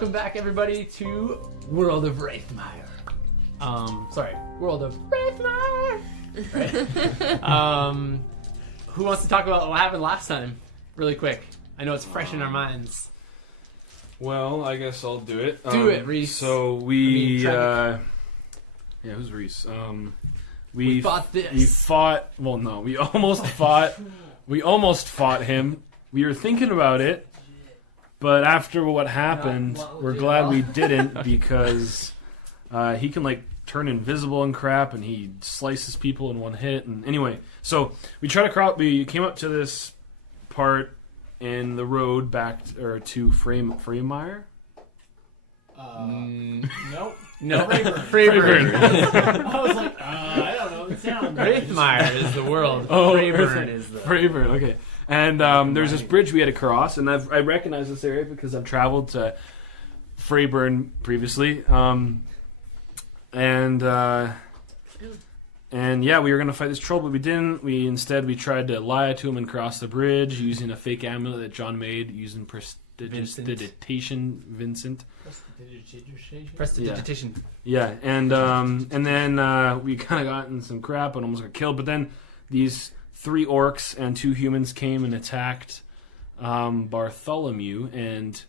welcome back everybody to World of Raethmire. World of Raethmire. Right? Who wants to talk about what happened last time? Really quick. I know it's fresh in our minds. Well, I guess I'll do it. Do it, Reese. So who's Reese? We fought this. We fought. Well, no, we almost fought. We almost fought him. We were thinking about it, but after what happened, we're glad we didn't because he can like turn invisible and crap, and he slices people in one hit. And anyway, so we tried to crawl. We came up to this part in the road back to Freymire. Nope. No, Freyburn. I was like, I don't know. It sounds Raethmire is the world. Oh, Freyburn is the Freyburn. Okay, and there's this bridge we had to cross, and I recognize this area because I've traveled to Freyburn previously. And yeah, we were gonna fight this troll, but we didn't. We tried to lie to him and cross the bridge using a fake amulet that John made using prestidigitation. Vincent. Prestidigitation. Yeah, and then we kind of got in some crap and almost got killed. But then these 3 orcs and 2 humans came and attacked Bartholomew, and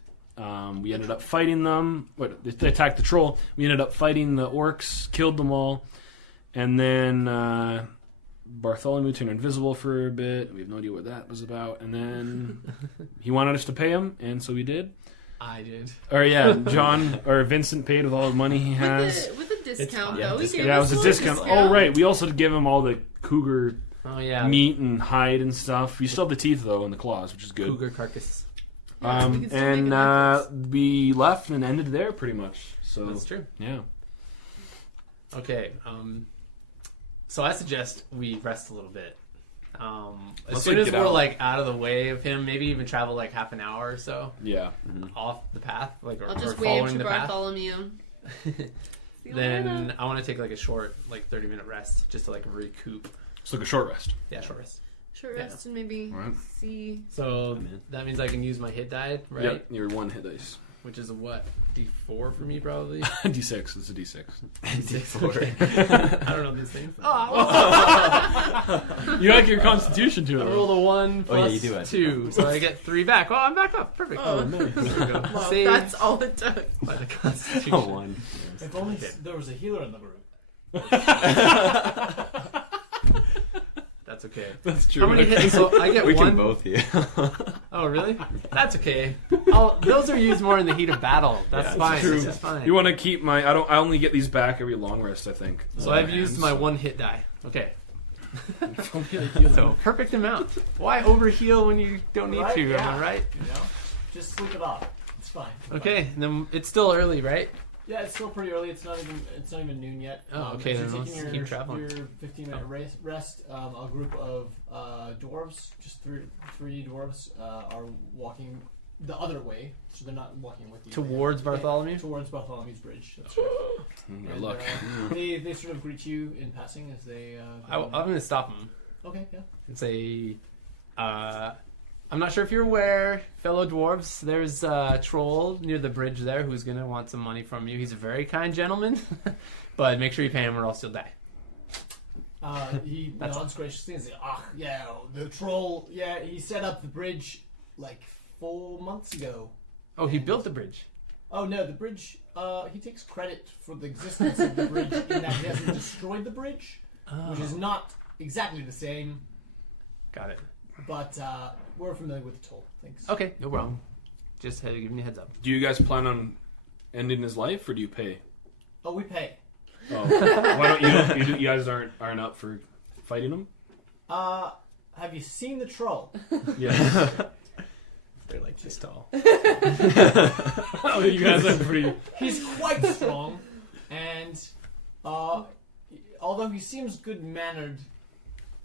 we ended up fighting them. They attacked the troll. We ended up fighting the orcs, killed them all, and then Bartholomew turned invisible for a bit. We have no idea what that was about. And then he wanted us to pay him, and so we did. I did. Or yeah, John or Vincent paid with all the money he has. With a discount, though. It was a discount. Oh, right. We also gave him all the cougar meat and hide and stuff. We still have the teeth, though, and the claws, which is good. Cougar carcass. And we left and ended there, pretty much. So that's true. Yeah. Okay. So I suggest we rest a little bit. As Let's soon as get we're out. like out of the way of him, maybe even travel like half an hour or so Yeah. off the path, like I'll or just wave following to the path. Bartholomew. Then I want to take like a short, like 30-minute rest just to like recoup. It's like a short rest. Yeah, short rest. Short rest and maybe Alright. see. So that means I can use my hit die, right? Yep. Your 1 hit dice. Which is a what? D4 for me, probably. D6. It's a D6. D4. I don't know these things. You like your constitution to I it. rolled a 1 plus you do it. 2, so I get 3 back. Oh, I'm back up. Perfect. Oh, nice. There we go. Well, Save that's all it took. by the Constitution. 1. If only there was a healer in the group. That's okay. That's true. How many hits? So I get We 1. can both heal. Oh, really? That's okay. Those are used more in the heat of battle. That's fine. true. That's fine. You want to keep my... I only get these back every long rest, I think. So I've used my 1 hit die. Okay. So perfect amount. Why overheal when you don't need Right? to? Yeah. Am I right? You know, just sleep it off. It's fine. Okay. And then it's still early, right? Yeah, it's still pretty early. It's not even noon yet. Oh, okay, as then you're let's taking keep traveling. Your 15-minute rest. A group of dwarves, just three dwarves, are walking the other way, so they're not walking with you. Towards Bartholomew? Towards Bartholomew's Bridge. That's right. Good And, luck. they sort of greet you in passing as they. I'm going to stop him Okay, yeah. and say, I'm not sure if you're aware, fellow dwarves, there's a troll near the bridge there who's going to want some money from you. He's a very kind gentleman, but make sure you pay him or else you'll die. He nods graciously and says, yeah, the troll, he set up the bridge like 4 months ago. Oh, he built the bridge. Oh, no, the bridge, he takes credit for the existence of the bridge in that he hasn't destroyed the bridge, which is not exactly the same, Got it. but we're familiar with the toll. Thanks. Okay, no problem. Just giving you a heads up. Do you guys plan on ending his life, or do you pay? Oh, we pay. Oh. Why don't you guys aren't up for fighting him? Have you seen the troll? Yeah. They're like this tall. Oh, you guys are pretty... He's quite strong, and although he seems good-mannered,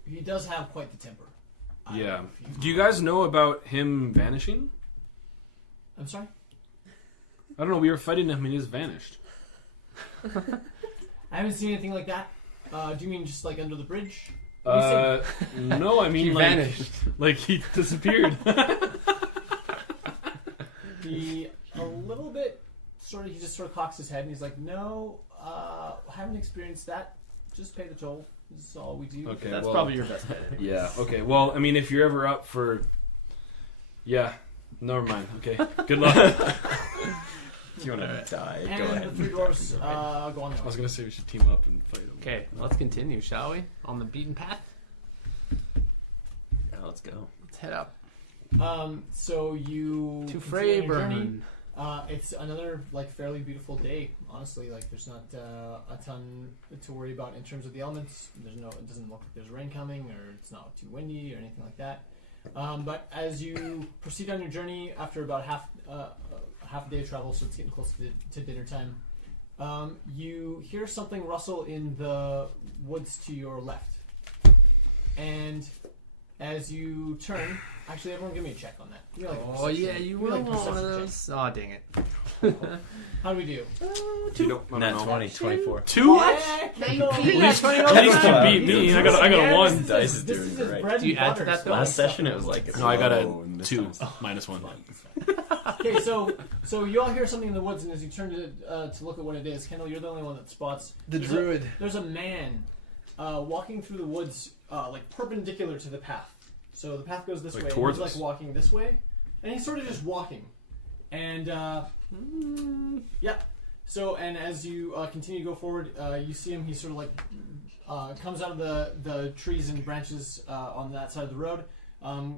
he does have quite the temper. Yeah. Do you guys know about him vanishing? I'm sorry? I don't know. We were fighting him and he just vanished. I haven't seen anything like that. Do you mean just like under the bridge? No, I mean He like, vanished. like he disappeared. He a little bit he just sort of cocks his head and he's like, no, haven't experienced that. Just pay the toll. This is all we do. Okay, That's well, probably your best bet. Yeah. Okay. Well, I mean, if you're ever up for, yeah, never mind. Okay. Good luck. If you want to die, go And ahead. the three dwarves go on I their was way. gonna say we should team up and fight them. Okay, let's continue, shall we? On the beaten path. Yeah, let's go. Let's head up So you to continue on your journey. Freyburn. It's another like fairly beautiful day. Honestly, like there's not a ton to worry about in terms of the elements. It doesn't look like there's rain coming, or it's not too windy or anything like that. But as you proceed on your journey, after about half a day of travel, so it's getting close to dinner time, you hear something rustle in the woods to your left, and as you turn, actually, everyone give me a check on that. Give me, like, a Oh perception- yeah, you give me, will like, a want one of perception check. those. Oh dang it! How do we do? Nat 20, 24. Two? Yeah, Kendall. 19. Nat 20 At least you all the beat time. me. I got a Yeah, one. this Dice is this doing his great. bread Do you and add to butter that, stuff. though? Last session, it was like No, I got a and this 2 time it's minus 1. Okay, so you all hear something in the woods, and as you turn to look at what it is, Kendall, you're the only one that spots. The There's druid. There's a man walking through the woods, like perpendicular to the path. So the path goes this Like way. towards and us. he's like walking this way, and he's sort of just walking. And yeah. So and as you continue to go forward, you see him. He sort of like comes out of the trees and branches on that side of the road.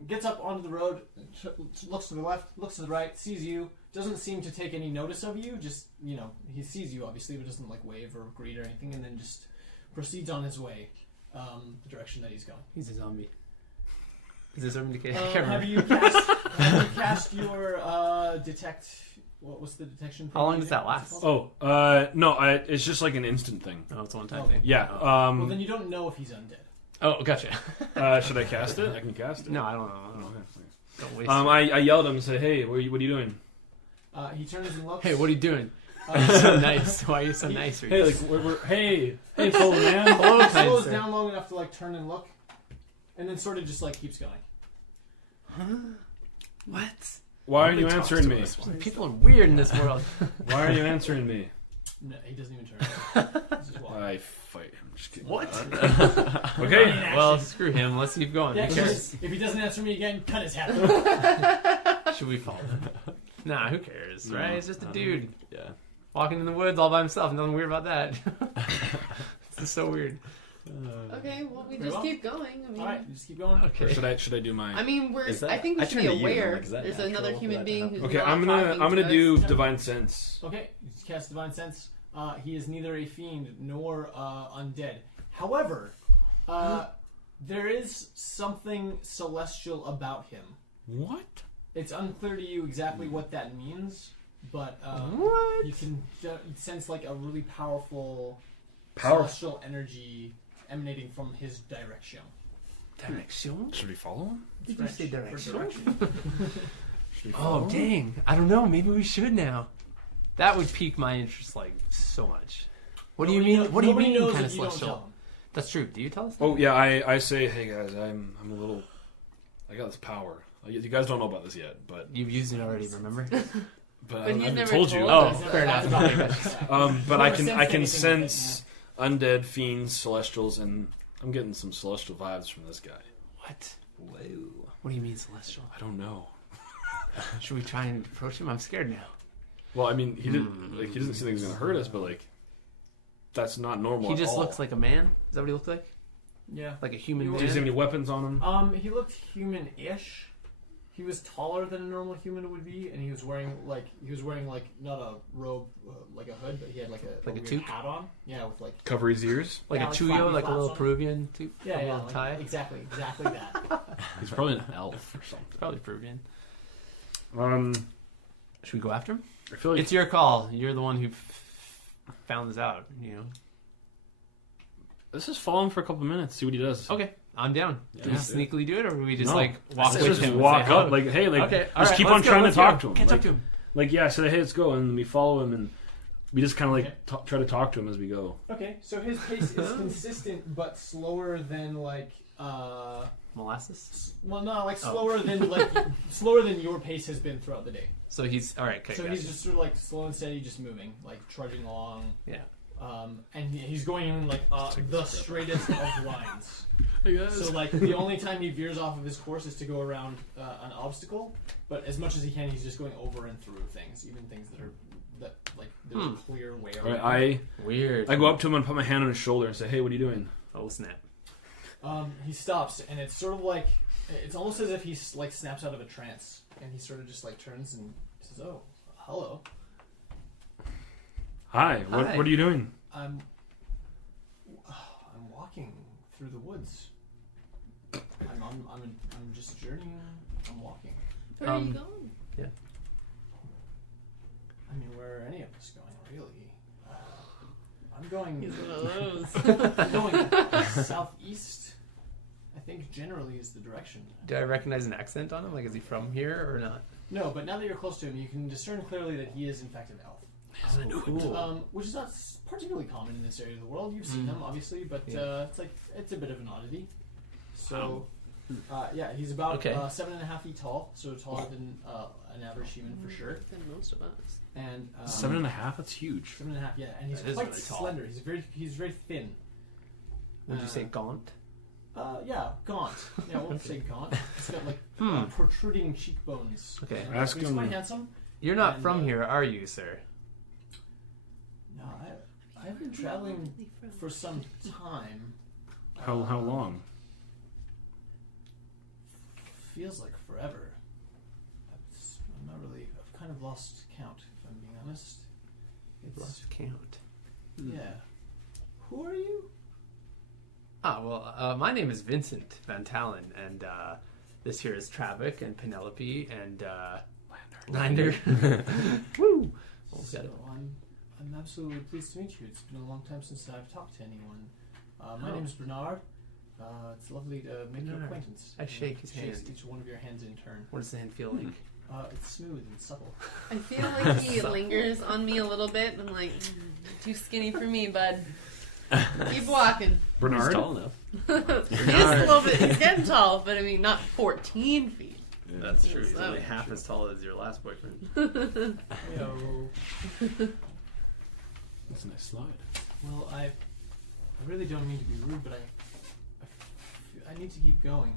Gets up onto the road, looks to the left, looks to the right, sees you. Doesn't seem to take any notice of you. Just he sees you obviously, but doesn't like wave or greet or anything. And then just proceeds on his way, the direction that he's going. He's a zombie. Is this urban decay? I can't Have remember. you cast your detect? What was the detection? How long thing does you that did? last? What's it called? No, it's just like an instant thing. Oh, it's a one-time Okay. thing. Yeah. Well, then you don't know if he's undead. Oh, gotcha. Should I cast it? I can cast it. No, I don't know. Oh, okay, thanks. Don't waste. I yelled at him and said, "Hey, what are you doing?" He turns and looks. Hey, what are you doing? Uh, So nice. Why are you so nice? Hey, like hey, full man. Hello, He slows sir. down long enough to like turn and look, and then sort of just like keeps going. What? Why are you Nobody talks answering to me? us. People are weird in this world. Why are you answering me? No, he doesn't even turn. He's just walking. I fight him. Just kidding. What? Okay. Well, screw him. Let's keep going. Yeah, Who cares? if he doesn't answer me again, cut his head off. Should we follow him? Nah, who cares, right? No, It's just a I don't dude Yeah. walking in the woods all by himself. Nothing weird about that. This is so weird. Okay, well, we Very just well. keep going. I mean, All right, you just keep going. Or Okay. should I do mine? I mean, Is that- I think we I should be turned to you, I'm aware like, is that there's natural another for human that to being happen? who's Okay, not I'm talking gonna to do us. divine sense. Okay, you just cast Divine Sense. He is neither a fiend nor undead. However, there is something celestial about him. What? It's unclear to you exactly what that means, but What? you can sense like a really powerful Power. celestial energy emanating from his direction. Direction? Should we follow him? Did you say For direction? Should we follow Oh, him? dang. I don't know. Maybe we should now. That would pique my interest, like, so much. What do you mean? What do you Nobody mean, knows kind if of you don't celestial? tell him. That's true. Do you tell us? Oh yeah, I say, hey guys, I'm a little. I got this power. You guys don't know about this yet, but You've used it already, remember? But I he's haven't never told you. told Oh, us. fair enough. But I Never can sensed anything sense undead, fiends, celestials, and I'm getting some celestial vibes from this guy. What? Whoa. What do you mean celestial? I don't know. Should we try and approach him? I'm scared now. Well, I mean, he doesn't seem like he's gonna hurt us, but like, that's not normal. He at just all. looks like a man. Is that what he looks like? Yeah. Like a human He man? Does he have any weapons on him? He looked human-ish. He was taller than a normal human would be, and he was wearing like not a robe, like a hood, but he had like a Like a weird toque? hat on. Yeah, with like Cover his ears. Like Yeah, a like chuyo, flappy like a flaps little on it. Peruvian too? yeah, a yeah, little like, tie? exactly that. He's probably an elf or something. Probably Peruvian. Should we go after him? I feel like It's your call. You're the one who found this out, you know? let's just follow him for a couple minutes, see what he does. Okay, I'm down. Yeah, do we let's do sneakily do it, or do we just No. like walk Let's with just him? and walk say up, hello? like, hey, like, Okay, just keep on trying to talk to him. Catch like, up to him. Like, yeah, say, hey, let's go, and we follow him, and we just kind of like Okay. try to talk to him as we go. Okay, so his pace is consistent but slower than like Molasses. Well, no, like Oh. slower than your pace has been throughout the day. So he's all right. Okay, So gotcha. he's just sort of like slow and steady, just moving, like trudging along. Yeah. And he's going in like the straightest of lines. Hey guys. So like the only time he veers off of his course is to go around an obstacle, but as much as he can, he's just going over and through things, even things that like there's a clear way All around. right, Weird. I go up to him and put my hand on his shoulder and say, "Hey, what are you doing?" Oh snap. He stops, and it's sort of like it's almost as if he like snaps out of a trance, and he sort of just like turns and says, "Oh, hello. Hi. Hi. What are you doing? I'm walking through the woods. I'm just journeying. I'm walking. Where are you going? I mean, where are any of us going, really? I'm going. He's one of those. I'm going southeast. I think generally is the direction. Do I recognize an accent on him? Like, is he from here or not? No, but now that you're close to him, you can discern clearly that he is in fact an elf. Oh, cool. Which is not particularly common in this area of the world. You've seen them, obviously, but Yeah. it's a bit of an oddity. So, yeah, he's about 7.5 feet tall, so taller than an average human for sure. Than most of us. And 7.5. That's huge. 7.5, yeah, and he's That is quite really tall. slender. He's very thin. Would you say gaunt? Yeah, gaunt. Yeah, I won't say gaunt. He's got like protruding cheekbones. Okay. And Ask he's him- quite handsome. You're not And, from here, are you, sir? No, I've been traveling for some time. How long? Feels like forever. I'm not really. I've kind of lost count, if I'm being honest. Lost count. Yeah. Who are you? My name is Vincent Van Talen, and this here is Travick and Penelope and Lander. Woo! Almost got So it. I'm absolutely pleased to meet you. It's been a long time since I've talked to anyone. My name is Bernard. It's lovely to make your Bernard. acquaintance. I shake his Shakes hand. each one of your hands in turn. What does the hand feel like? It's smooth and supple. I feel like he lingers on me a little bit. And I'm like, too skinny for me, bud. Keep walking. Bernard. He's tall enough. He is a little bit. He's getting tall, but I mean, not 14 feet. That's true. He's So- only half as tall as your last boyfriend. Heyo. That's a nice slide. Well, I really don't mean to be rude, but I need to keep going.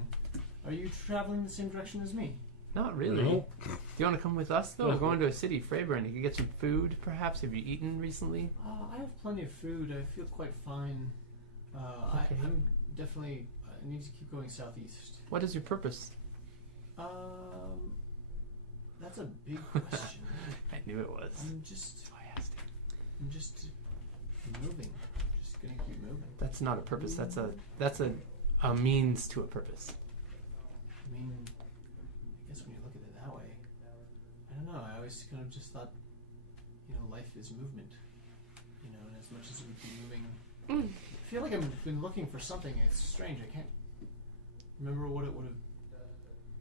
Are you traveling the same direction as me? Not really. No. Do you want to come with us, though? No. We're going to a city, Freyburn. You could get some food, perhaps. Have you eaten recently? I have plenty of food. I feel quite fine. Okay. I'm definitely. I need to keep going southeast. What is your purpose? That's a big question. I knew it was. I'm just moving. Just gonna keep moving. That's not a purpose. That's a means to a purpose. I mean, I guess when you look at it that way, I don't know. I always kind of just thought, life is movement. And as much as we'd be moving, I feel like I've been looking for something. It's strange. I can't remember what it would have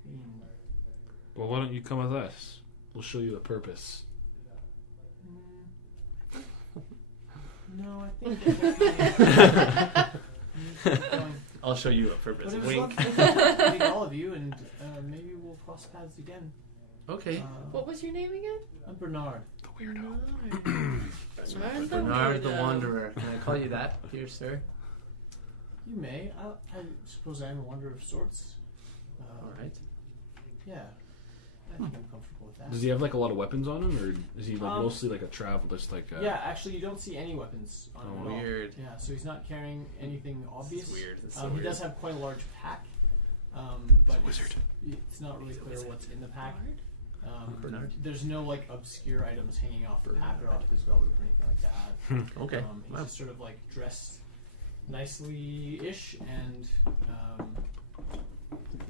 been. Well, why don't you come with us? We'll show you the purpose. No, I think going. I'll show you a purpose. But it was Wink. lovely to meet all of you, and maybe we'll cross paths again. Okay. What was your name again? I'm Bernard. Bernard the Wanderer. Can I call you that, dear sir? You may. I suppose I am a wanderer of sorts. All right. Yeah. I think I'm comfortable with that. Does he have like a lot of weapons on him, or is he like Um, mostly like a travelerist? Like Yeah, actually, you don't see any weapons on him at all. Weird. Yeah, so he's not carrying anything obvious. This is weird. This is so He weird. does have quite a large pack, but He's a wizard. it's not really clear what's in the pack. Bernard? There's no like obscure items hanging off the pack or off his belt or anything like that. Okay. He's Wow. just sort of like dressed nicely-ish, and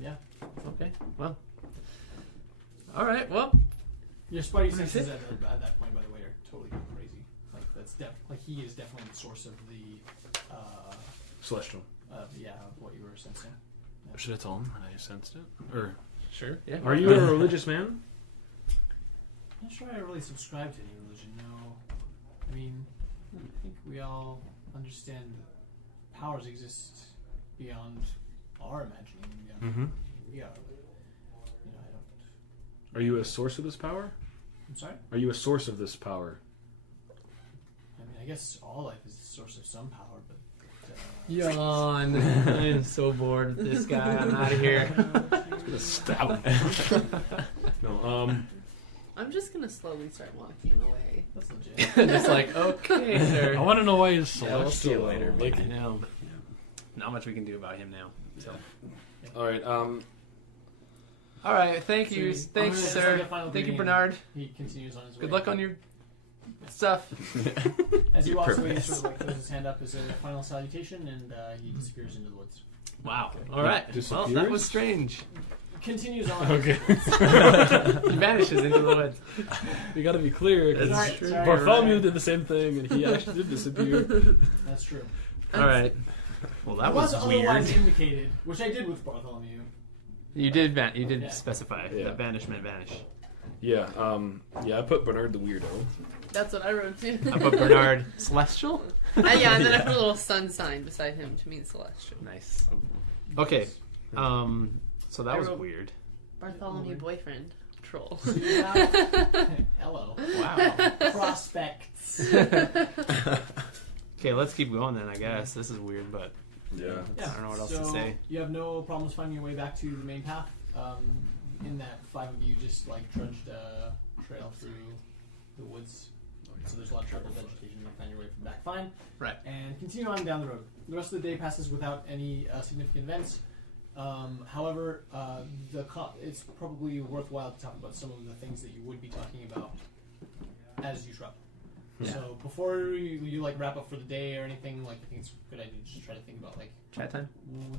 yeah. Okay. Well. All right. Well. Your spidey senses at that point, by the way, are totally crazy. Like that's he is definitely the source of the Celestial. of what you were sensing. Should I tell him that I sensed it? Or Sure. Yeah. are you a religious man? I'm not sure I really subscribe to any religion. No, I mean, I think we all understand that powers exist beyond are imagining. Yeah. Mm-hmm. Yeah. You know, I don't. Are you a source of this power? I'm sorry. Are you a source of this power? I mean, I guess all life is a source of some power, but. Yawn. I am so bored with this guy. I'm out of here. It's gonna stab me. No. I'm just gonna slowly start walking away. That's legit. Just like, okay, sir. I want to know why he's Yeah, we'll see you celestial. later, Like, I know. Not much we can do about him now. So. all right. All right. Thank So you. you- Thanks, I'm gonna sir. say a final Thank you, greeting. Bernard. He continues on his way. Good luck on your stuff. As he Your walks away, he purpose. sort of like throws his hand up as a final salutation, and he disappears into the woods. Wow. All right. Well, Disappears? that was strange. Continues on. Okay. He vanishes into the woods. We got to be clear. 'cause That's Sorry, true. sorry. Bartholomew did the same thing, and he actually did disappear. That's true. All right. Well, that It was otherwise weird. indicated, which I did with Bartholomew. You did. You did Yeah. specify Yeah. that banishment vanish. Yeah. Yeah. I put Bernard the weirdo. That's what I wrote too. I put Bernard Celestial. Yeah, and then I put a little sun sign beside him to mean celestial. Nice. Okay. So that I was wrote- weird. Bartholomew boyfriend troll. Hello. Wow. Prospects. Okay, let's keep going then. I guess this is weird, but Yeah. Yeah. I don't know what else so to say. You have no problems finding your way back to the main path. In that 5 of you just like trudged a trail through the woods. So there's a lot of shrubby vegetation. You'll find your way back fine. Right. And continue on down the road. The rest of the day passes without any significant events. However, it's probably worthwhile to talk about some of the things that you would be talking about as you travel. Yeah. So before you like wrap up for the day or anything, like I think it's a good idea to just try to think about like Chat time.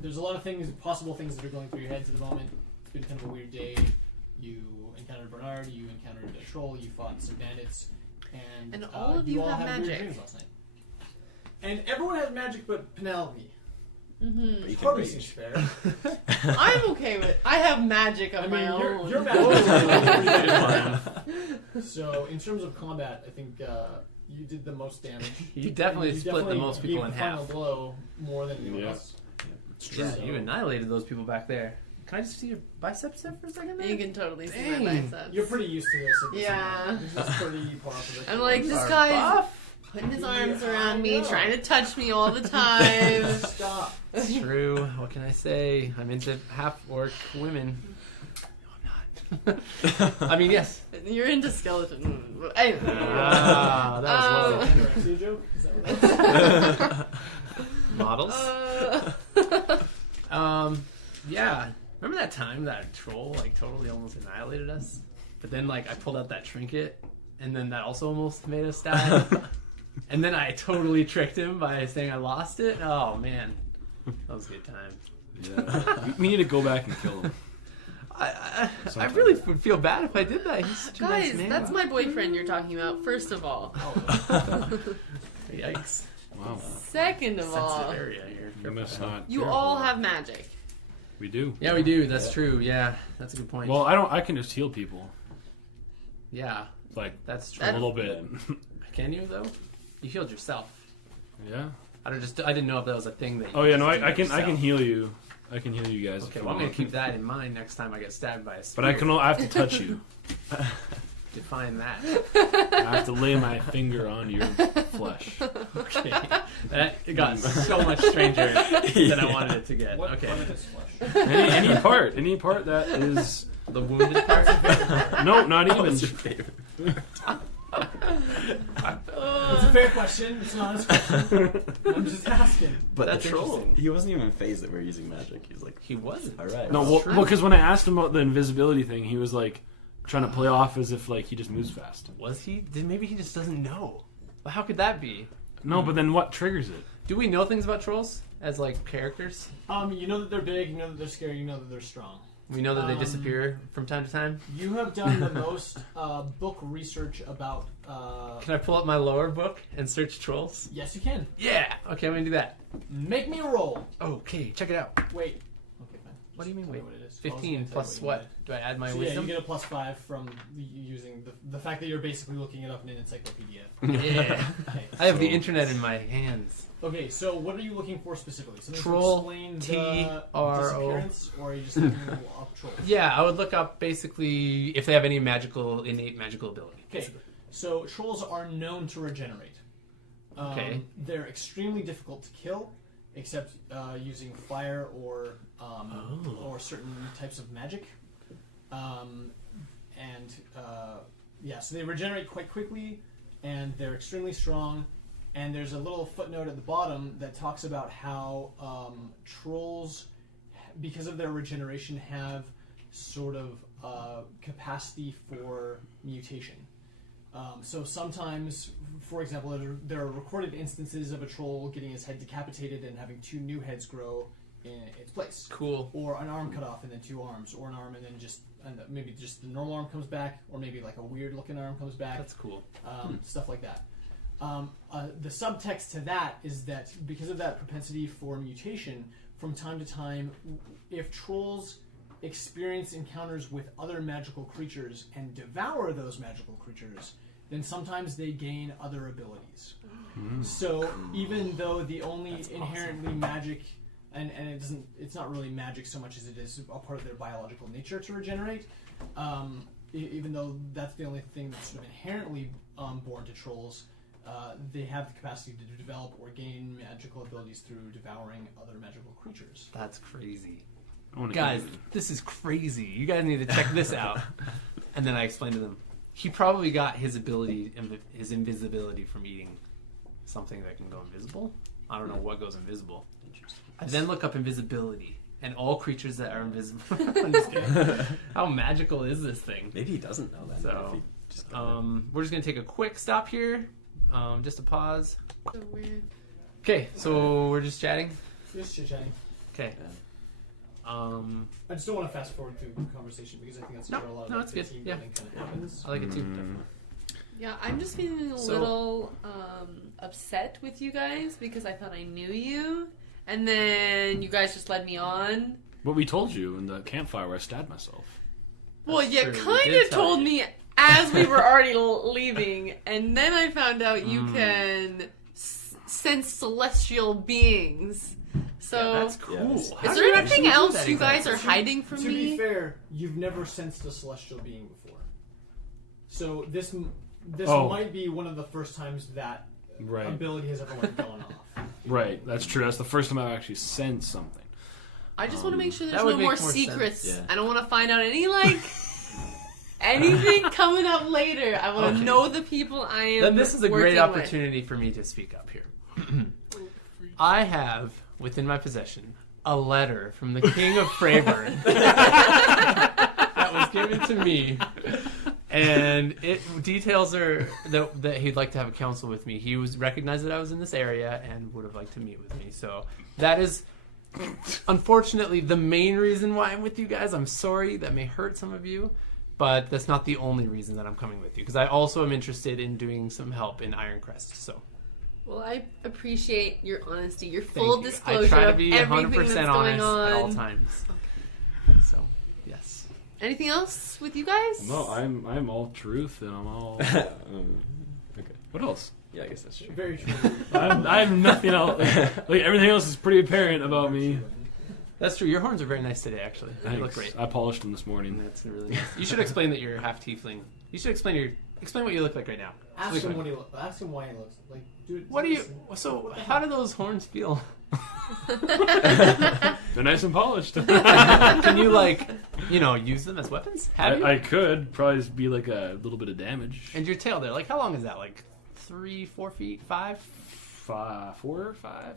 there's a lot of things, possible things that are going through your heads at the moment. It's been kind of a weird day. You encountered Bernard, you encountered a troll, you fought some bandits, and all of you have had weird magic. dreams last night. And everyone has magic but Penelope. Mm-hmm. But you can Probably rage. seems fair. I'm okay with. I have magic of I my mean, own. your magic. So in terms of combat, I think you did the most damage. You definitely split the most people gave in the half. Final blow more than anyone Yeah. else. Yeah, So- you annihilated those people back there. Can I just see your biceps there for a second? You can totally see Dang. my biceps. You're pretty used to this. At this Yeah. point. This is pretty par for the I'm like, course. this Are guy's buff. putting his arms Yeah, around I me, know. trying to touch me all the time. Stop. It's true. What can I say? I'm into half orc women. No, I'm not. I mean, yes. You're into skeleton. Anyway. Ah, that was Anorexia joke? Is that what models. Uh, Yeah. Remember that time that troll like totally almost annihilated us? But then like I pulled out that trinket, and then that also almost made us die. And then I totally tricked him by saying I lost it. Oh man, that was a good time. Yeah. We need to go back and kill him. I Something really like that. would feel bad if I did that. He's such a nice guys, man. that's my boyfriend you're talking about, first of all. Yikes. Wow. Second of all, Sensitive area here. You must not. you careful. all have magic. We do. Yeah, we do. That's true. Yeah, that's a good point. Well, I don't. I can just heal people, yeah, like that's true. a little bit. Can you though? You healed yourself. Yeah. I didn't know if that was a thing that. You Oh yeah. No, just did I can yourself. heal you. I can heal you guys. Okay, if well, I'm you gonna want. keep that in mind next time I get stabbed by a spear. But I have to touch you. define that. I have to lay my finger on your flesh. Okay, it got so much stranger than I wanted it to get. What Okay, part of his flesh? Any part that is. the wounded part. No, not What even. was your favorite? It's a fair question. It's not his question. I'm just asking. But That's the troll, interesting. he wasn't even phased that we're using magic. He was like, He wasn't. all right. No, True. well, because when I asked him about the invisibility thing, he was like trying to play off as if like he just moves fast. Was he? Maybe he just doesn't know. Well, how could that be? No, but then what triggers it? Do we know things about trolls as like characters? You know that they're big. You know that they're scary. You know that they're strong. We know that they disappear from time to time. You have done the most book research about. Can I pull up my lower book and search trolls? Yes, you can. Yeah. Okay, I'm gonna do that. Make me a roll. Okay, check it out. Wait. Okay, fine. What do you mean, Tell me wait? what it is. 15 plus what? Do I add my So wisdom? yeah, you get a +5 from using the fact that you're basically looking it up in an encyclopedia. Yeah. Okay. I have the So- internet in my hands. Okay, so what are you looking for specifically? Something Troll, to explain the TRO. disappearance, or are you just looking up trolls? Yeah, I would look up basically if they have any innate magical ability. Okay, so trolls are known to regenerate. Okay. They're extremely difficult to kill, except using fire or certain types of magic. So they regenerate quite quickly, and they're extremely strong. And there's a little footnote at the bottom that talks about how trolls, because of their regeneration, have sort of capacity for mutation. So sometimes, for example, there are recorded instances of a troll getting his head decapitated and having 2 new heads grow in its place. Cool. Or an arm cut off and then 2 arms, or an arm and then maybe just the normal arm comes back, or maybe like a weird looking arm comes back. That's cool. Stuff like that. The subtext to that is that because of that propensity for mutation, from time to time, if trolls experience encounters with other magical creatures and devour those magical creatures, then sometimes they gain other abilities. So even though the only inherently magic, and it's not really magic so much as it is a part of their biological nature to regenerate, even though that's the only thing that's sort of inherently born to trolls, they have the capacity to develop or gain magical abilities through devouring other magical creatures. That's crazy. Guys, this is crazy. You guys need to check this out. And then I explained to them, he probably got his invisibility from eating something that can go invisible. I don't know what goes invisible. I then look up invisibility, and all creatures that are invisible. I'm just kidding. How magical is this thing? Maybe he doesn't know that. So, we're just going to take a quick stop here. Just a pause. So weird. Okay, so we're just chatting. Just chit-chatting. Okay. I just don't want to fast forward through the conversation because I think that's where a lot of that's the good. team Yeah. building kind of happens. I like it too. Yeah, I'm just feeling a little upset with you guys because I thought I knew you, and then you guys just led me on. What we told you in the campfire where I stabbed myself. Well, That's you true. We kind did of tell told you. me as we were already leaving, and then I found out you can sense celestial beings. So, Yeah, that's cool. Yeah. is How do there you anything actually do else that you guys are exactly? hiding from To me? be fair, you've never sensed a celestial being before. So this Oh. might be one of the first times that Right. ability has ever gone off. Right, that's true. That's the first time I've actually sensed something. I just want to make sure that there's would no make more more secrets. sense, yeah. I don't want to find out any anything coming up later. I want to Okay. know the people I am. Then this is a great working with. opportunity for me to speak up here. I have within my possession a letter from the King of Freyburn that was given to me, and it details are that he'd like to have a council with me. He was recognized that I was in this area and would have liked to meet with me. So that is unfortunately the main reason why I'm with you guys. I'm sorry that may hurt some of you, but that's not the only reason that I'm coming with you, because I also am interested in doing some help in Ironcrest. So Well, I appreciate your honesty, your thank full you. disclosure I try to of be everything 100% that's going honest on. at all times. So, yes. Anything else with you guys? No, I'm all truth and I'm all. Okay. What else? Yeah, I guess that's true. Very true. I have nothing else. Like everything else is pretty apparent about me. That's true. Your horns are very nice today, actually. They look Thanks. great. I polished them this morning. That's really nice. You should explain that you're half tiefling. You should explain what you look like right now. Ask him what he looks. Ask him why he looks like. Dude, What do you? So, how do those horns feel? They're nice and polished. Can you use them as weapons? Have you? I could probably just be like a little bit of damage. And your tail there, how long is that? 3, 4 feet, 5? 4, 5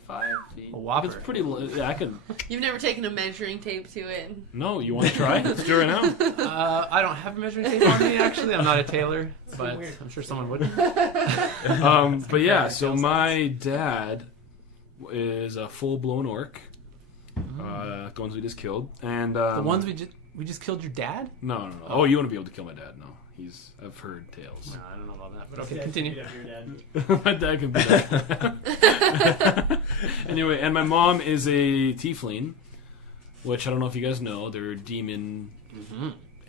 feet. A whopper. It's pretty. Yeah, I could. You've never taken a measuring tape to it. No, you want to try? Let's do it now. I don't have a measuring tape on me, actually. I'm not a tailor, but weird. I'm sure someone would. But yeah, so my dad is a full-blown orc. The ones we just killed, and The ones we just killed your dad? No. Oh, you want to be able to kill my dad? No, I've heard tales. No, I don't know about that, but okay, Dad, continue. you beat up your dad. My dad can be that. Anyway, and my mom is a tiefling, which I don't know if you guys know. They're demon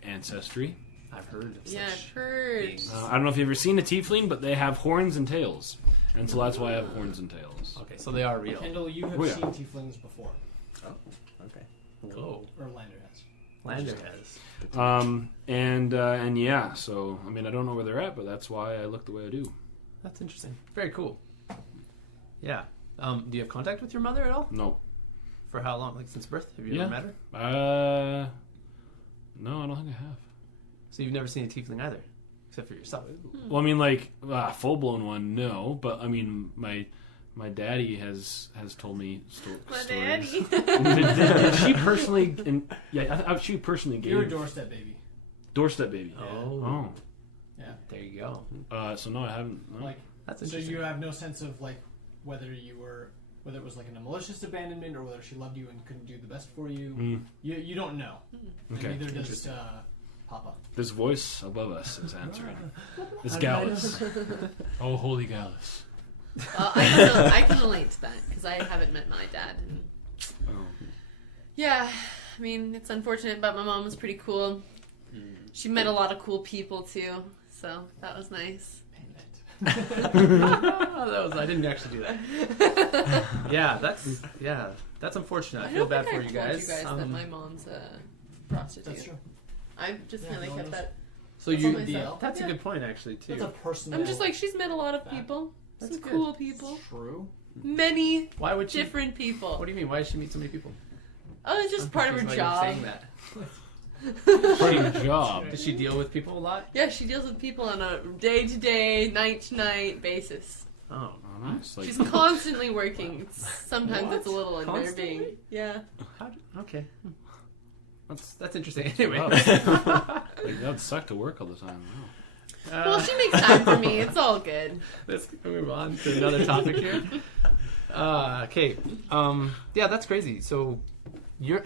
ancestry. I've heard of Yeah, such I've heard. beings. I don't know if you've ever seen a tiefling, but they have horns and tails. And so that's why I have horns and tails. Okay, so they are real. Kendall, you have Oh, yeah. seen tieflings before, Oh, okay. Cool. or Lander has. Lander has. And yeah, so I mean I don't know where they're at, but that's why I look the way I do. That's interesting. Very cool. Yeah. Do you have contact with your mother at all? No. For how long? Like since birth? Have you Yeah. ever met her? No, I don't think I have. So you've never seen a tiefling either, except for yourself. Well, I mean, like full blown one, no. But I mean, my daddy has told me My stories. daddy. did she personally? She personally You're a gave doorstep baby. doorstep baby. Oh. Yeah. There you go. So no, I haven't. No. Like, That's so interesting. you have no sense of like whether it was like in a malicious abandonment or whether she loved you and couldn't do the best for you. Mm, You don't know. okay. And neither does Interesting. Papa. This voice above us is answering. It's Gallus. Oh, holy Gallus. I can relate to that because I haven't met my dad. And Oh. yeah, I mean, it's unfortunate, but my mom was pretty cool. She met a lot of cool people too, so that was nice. I didn't actually do that. That's unfortunate. I feel don't bad think for I you told guys. you guys that my mom's a prostitute. That's true. I've just Yeah, kind of no one kept knows. that. So That's you, a big deal. that's a Yeah. good point actually too. That's a personal. I'm just like, she's met a lot of Fact. people. That's Some good. cool people. True. Many Why would she? different people. What do you mean? Why does she meet so many people? Oh, it's just I'm part of her confused why you're job. saying that. Part of your job. Does she deal with people a lot? Yeah, she deals with people on a day-to-day, night-to-night basis. Oh, Oh, nice. Like, She's constantly working. Sometimes What? it's a little unnerving. Constantly? Yeah. okay. that's That's interesting. Anyway, like, that'd suck to work all the time. Wow. Well, she makes time for me. It's all good. Let's move on to another topic here. Okay. Yeah, that's crazy. So, your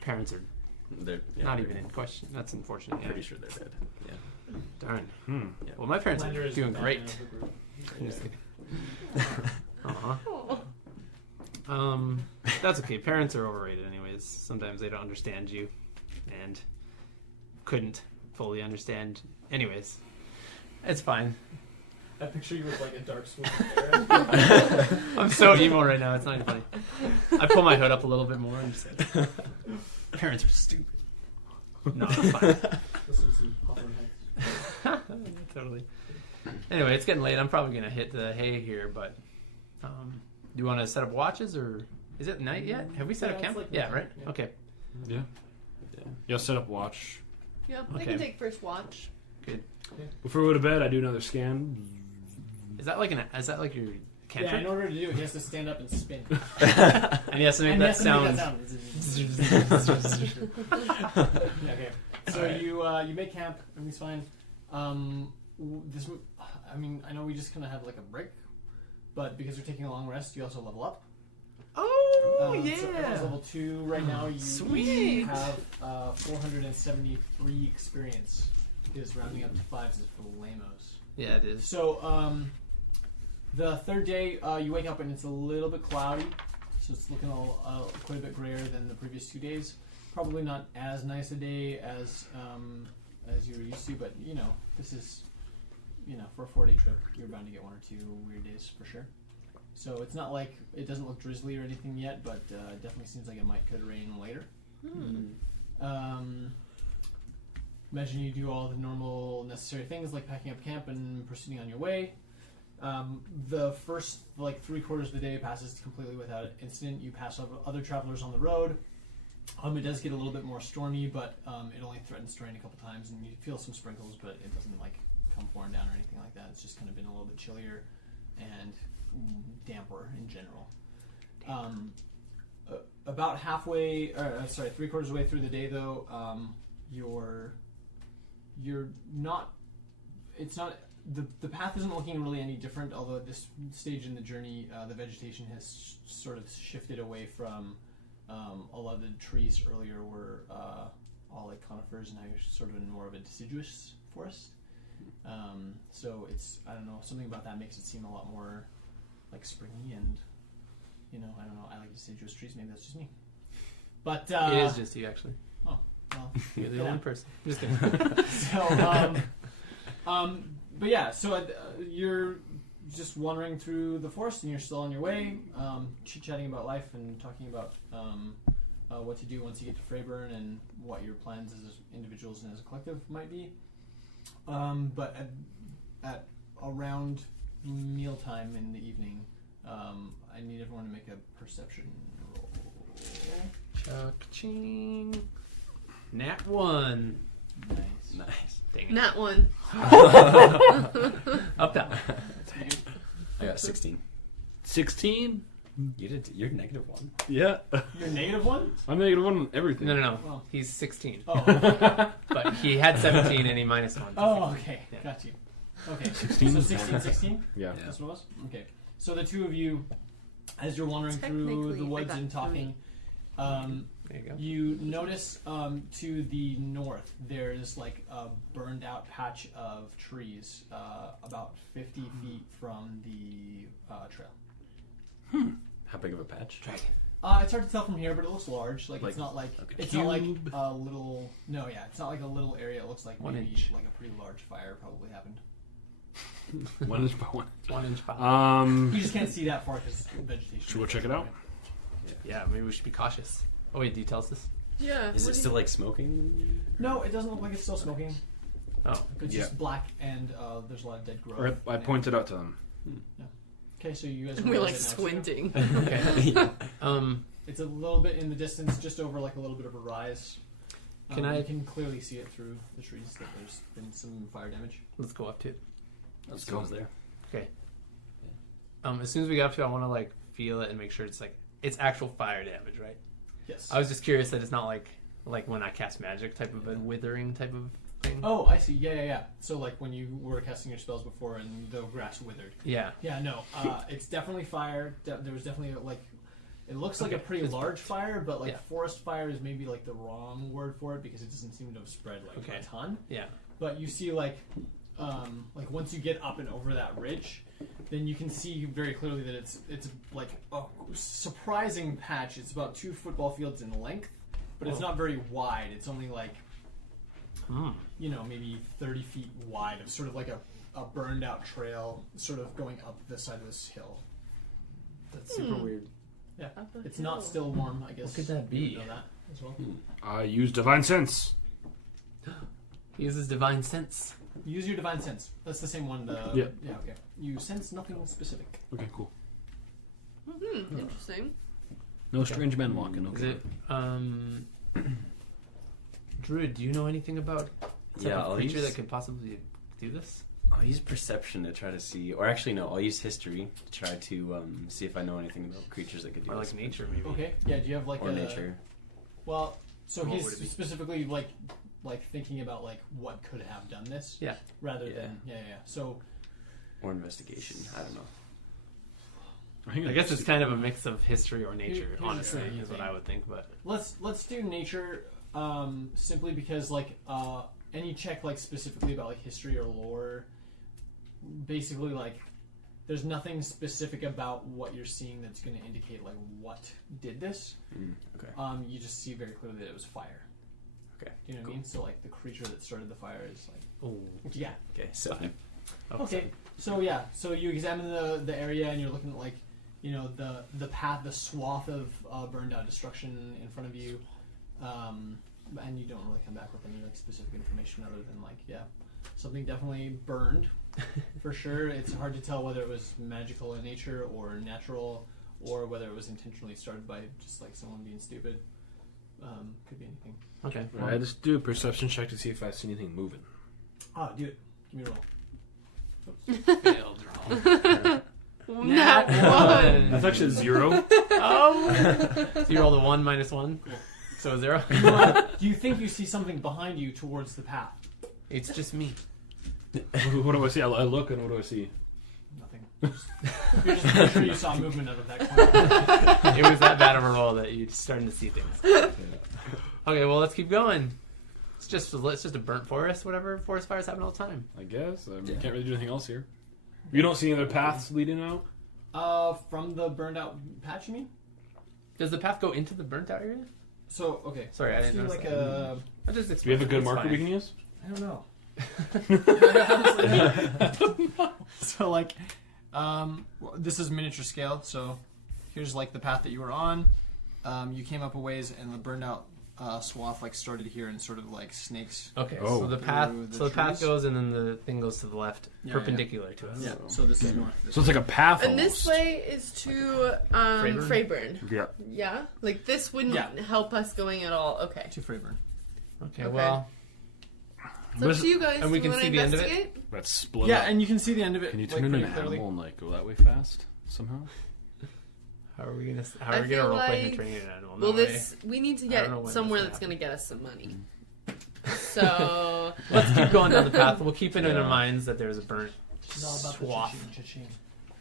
parents are They're not even in question. That's unfortunate. I'm Yeah. pretty sure they're dead. Yeah. Darn. Hmm. Well, my parents Lander are is doing the great. Batman of the group. I'm just kidding. That's okay. Parents are overrated, anyways. Sometimes they don't understand you, and couldn't fully understand. Anyways, it's fine. I picture you with like a dark swoop of hair. I'm so emo right now. It's not even funny. I pull my hood up a little bit more and just say, parents are stupid. No, it's fine. This is some Hawthorne Heights. Totally. Anyway, it's getting late. I'm probably gonna hit the hay here, but do you want to set up watches or is it night yet? Have we set Yeah, up it's camp? like Yeah, night, right. yeah. Okay. Yeah. Yeah, set up watch. Yeah, I Okay. can take first watch. Before we go to bed, I do another scan. Is that like your Yeah, cantrip? in order to do it, he has to stand up and spin. And he has to make And he that has to make sound. that sound. Yeah, okay. So Alright. you make camp. Everything's fine. I mean, I know we just kind of have like a break, but because you're taking a long rest, you also level up. Oh So everyone's level 2 right now. You Sweet. have 473 experience. Because rounding up to 5s is for lamos. Yeah, it is. So the third day, you wake up and it's a little bit cloudy, so it's looking quite a bit grayer than the previous 2 days. Probably not as nice a day as you were used to, but you know, this is, you know, for a 4-day trip, you're bound to get 1 or 2 weird days for sure. So it's not like it doesn't look drizzly or anything yet, but it definitely seems like it could rain later. Imagine you do all the normal necessary things like packing up camp and proceeding on your way. The first 3/4 of the day passes completely without incident. You pass other travelers on the road. It does get a little bit more stormy, but it only threatens to rain a couple times, and you feel some sprinkles, but it doesn't come pouring down or anything like that. It's just kind of been a little bit chillier and damper in general. About halfway, sorry, 3/4 of the way through the day, though, you're not. It's not. The path isn't looking really any different. Although at this stage in the journey, the vegetation has sort of shifted away from. A lot of the trees earlier were all like conifers, and now you're sort of in more of a deciduous forest. So it's, I don't know, something about that makes it seem a lot more like springy, and you know, I don't know, I like deciduous trees. Maybe that's just me. But It is just you, actually. well, You're the yeah. only person. Just kidding. So, but yeah, so just wandering through the forest, and you're still on your way, chit-chatting about life and talking about what to do once you get to Freyburn and what your plans as individuals and as a collective might be. But at around mealtime in the evening, I need everyone to make a perception roll. Cha-ching. Nat 1. Nice. Dang it. Nat 1. Up, down. I got 16. 16? You're -1. Yeah. You're -1? I'm -1 on everything. No. Oh. He's 16. Oh, okay. But he had 17 and he -1. Oh, okay. Yeah. Got you. Okay. 16? So 16, 16? Yeah. Yeah. That's what it was? Okay. So the two of you, as you're wandering through Technically, the I woods got and talking, There you go. you notice to the north there's like a burned out patch of trees about 50 feet from the trail. How big of a patch? Dragon. It's hard to tell from here, but it looks large. Like it's not like okay. it's not like Cube. a little. No, yeah, it's not like a little area. It looks like 1 maybe inch. like a pretty large fire probably happened. 1 inch by 1. 1 inch pop. You just can't see that far because vegetation. Should we check it out? Yeah, maybe we should be cautious. Oh wait, do you tell us this? Yeah. Is it still like smoking? No, it doesn't look like it's still smoking. Oh, It's Yeah. just black and there's a lot of dead growth. Or I pointed out to them. Okay, so you guys. We're like realize it now, too. squinting. okay. Yeah. It's a little bit in the distance, just over like a little bit of a rise. Can I- You can clearly see it through the trees that there's been some fire damage. Let's go up to it. Let's go there. As soon as we get up to it, I want to like feel it and make sure it's like it's actual fire damage, right? Yes. I was just curious that it's not like when I cast magic type of a withering type of thing. Oh, I see. Yeah. So like when you were casting your spells before and the grass withered. Yeah. Yeah, no. It's definitely fire. There was definitely like, it looks like a Okay, pretty it's large fire, but like yeah. forest fire is maybe like the wrong word for it because it doesn't seem to have spread like Okay. a ton. Yeah. But you see like once you get up and over that ridge, then you can see very clearly that it's like a surprising patch. It's about 2 football fields in length, but it's Whoa. not very wide. It's only like, Hmm. maybe 30 feet wide of sort of like a burned out trail sort of going up the side of this hill. That's super weird. Yeah. Up a It's not hill. still warm, I guess. What could that You would be? know that as well. I use divine sense. He uses divine sense. Use your divine sense. That's the same one. Yeah. Yeah. Okay. You sense nothing specific. Okay, cool. Interesting. No strange men walking. Is Okay. it Druid, do you know anything about type Yeah, of I'll creature use- that could possibly do this? I'll use perception to try to see, or actually no, I'll use history to try to see if I know anything about creatures that could do Or this. like nature maybe? Okay. Yeah. Do you have like Or a nature. Well, so What he's would it be? specifically like thinking about like what could have done this. Yeah. Rather Yeah. than So Or investigation. I don't know. I guess it's kind of a mix of history or nature, Here's the honestly, thing, is what I would think, but let's do nature simply because like any check like specifically about like history or lore, basically like there's nothing specific about what you're seeing that's going to indicate like what did this. Okay. You just see very clearly that it was fire. Okay. Do you know what I mean? So like the creature that started the fire is like oh, yeah. Okay. So Okay. So yeah. So you examine the area and you're looking at like the path, the swath of burned out destruction in front of you, and you don't really come back with any like specific information other than like something definitely burned for sure. It's hard to tell whether it was magical in nature or natural, or whether it was intentionally started by just like someone being stupid. Could be anything. okay. I just do a perception check to see if I see anything moving. Do it. Give me a roll. Failed roll. Nat 1. That's actually a 0. So you rolled a 1 minus 1, so a 0. Do you think you see something behind you towards the path? It's just me. What do I see? I look and what do I see? Nothing. You're just pretty sure you saw movement out of that corner. It was that bad of a roll that you're starting to see things. Okay, well let's keep going. It's just a burnt forest. Whatever forest fires happen all the time. I guess. You can't really do anything else here. You don't see any other paths leading out? From the burned out patch, you mean? Does the path go into the burnt out area? So okay. Sorry, I Let's didn't do notice like that. I just Do we have a good it's marker fine. we can use? I don't know. I honestly don't. So like, Well, this is miniature scale, so here's like the path that you were on. You came up a ways, and the burned out swath like started here and sort of like snakes. Okay, Oh. so the path, Through the so the path trees? goes, and then the thing goes to the left, Yeah, perpendicular to us. Yeah. So this is north. So it's like a path. And almost. this way is to Freyburn? Freyburn. Yeah. Yeah? Like this wouldn't Yeah. help us going at all. Okay. to Freyburn. Okay, Okay. well, It's up to you guys. and we Do can you wanna see the end of it? investigate? Let's split Yeah, up. and you can see the end of it. Can you like, turn into an pretty clearly. animal and like go that way fast somehow? how are we gonna I roll feel quick and like- train an animal? Well, No this we need to I get don't know when somewhere that's that's gonna going to get us some money. So way. Let's keep going down the path. We'll keep it in Yeah. our minds that there's a burnt It's all about swath. the cha-ching.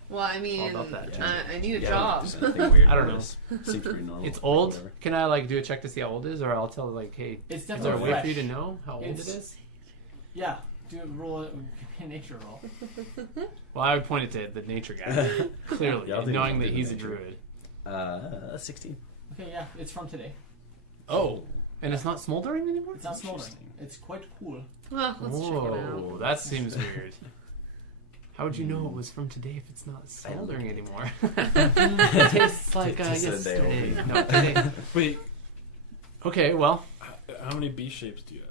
well, I mean, about that, too. I need a Yeah, job. there's nothing weird I don't about know. this. Seems pretty normal. It's like, old. whatever. Can I like do a check to see how old it is, or I'll tell like, hey, It's is there a definitely way for you fresh. to know how old It's- it is? Yeah, do a roll. A nature roll. Well, I would point it to the nature guy, clearly, Yeah, I'll do- knowing I'll that do he's a nature. druid. 16. Okay, yeah, it's from today. Oh, and it's not smoldering anymore. It's not smoldering. Interesting. It's quite cool. Well, let's check it Whoa, out. that seems weird. How would you know it was from today if it's not smoldering anymore? It tastes like Just a day yesterday. old. No, today. Wait, Okay, well, how many B shapes do you have?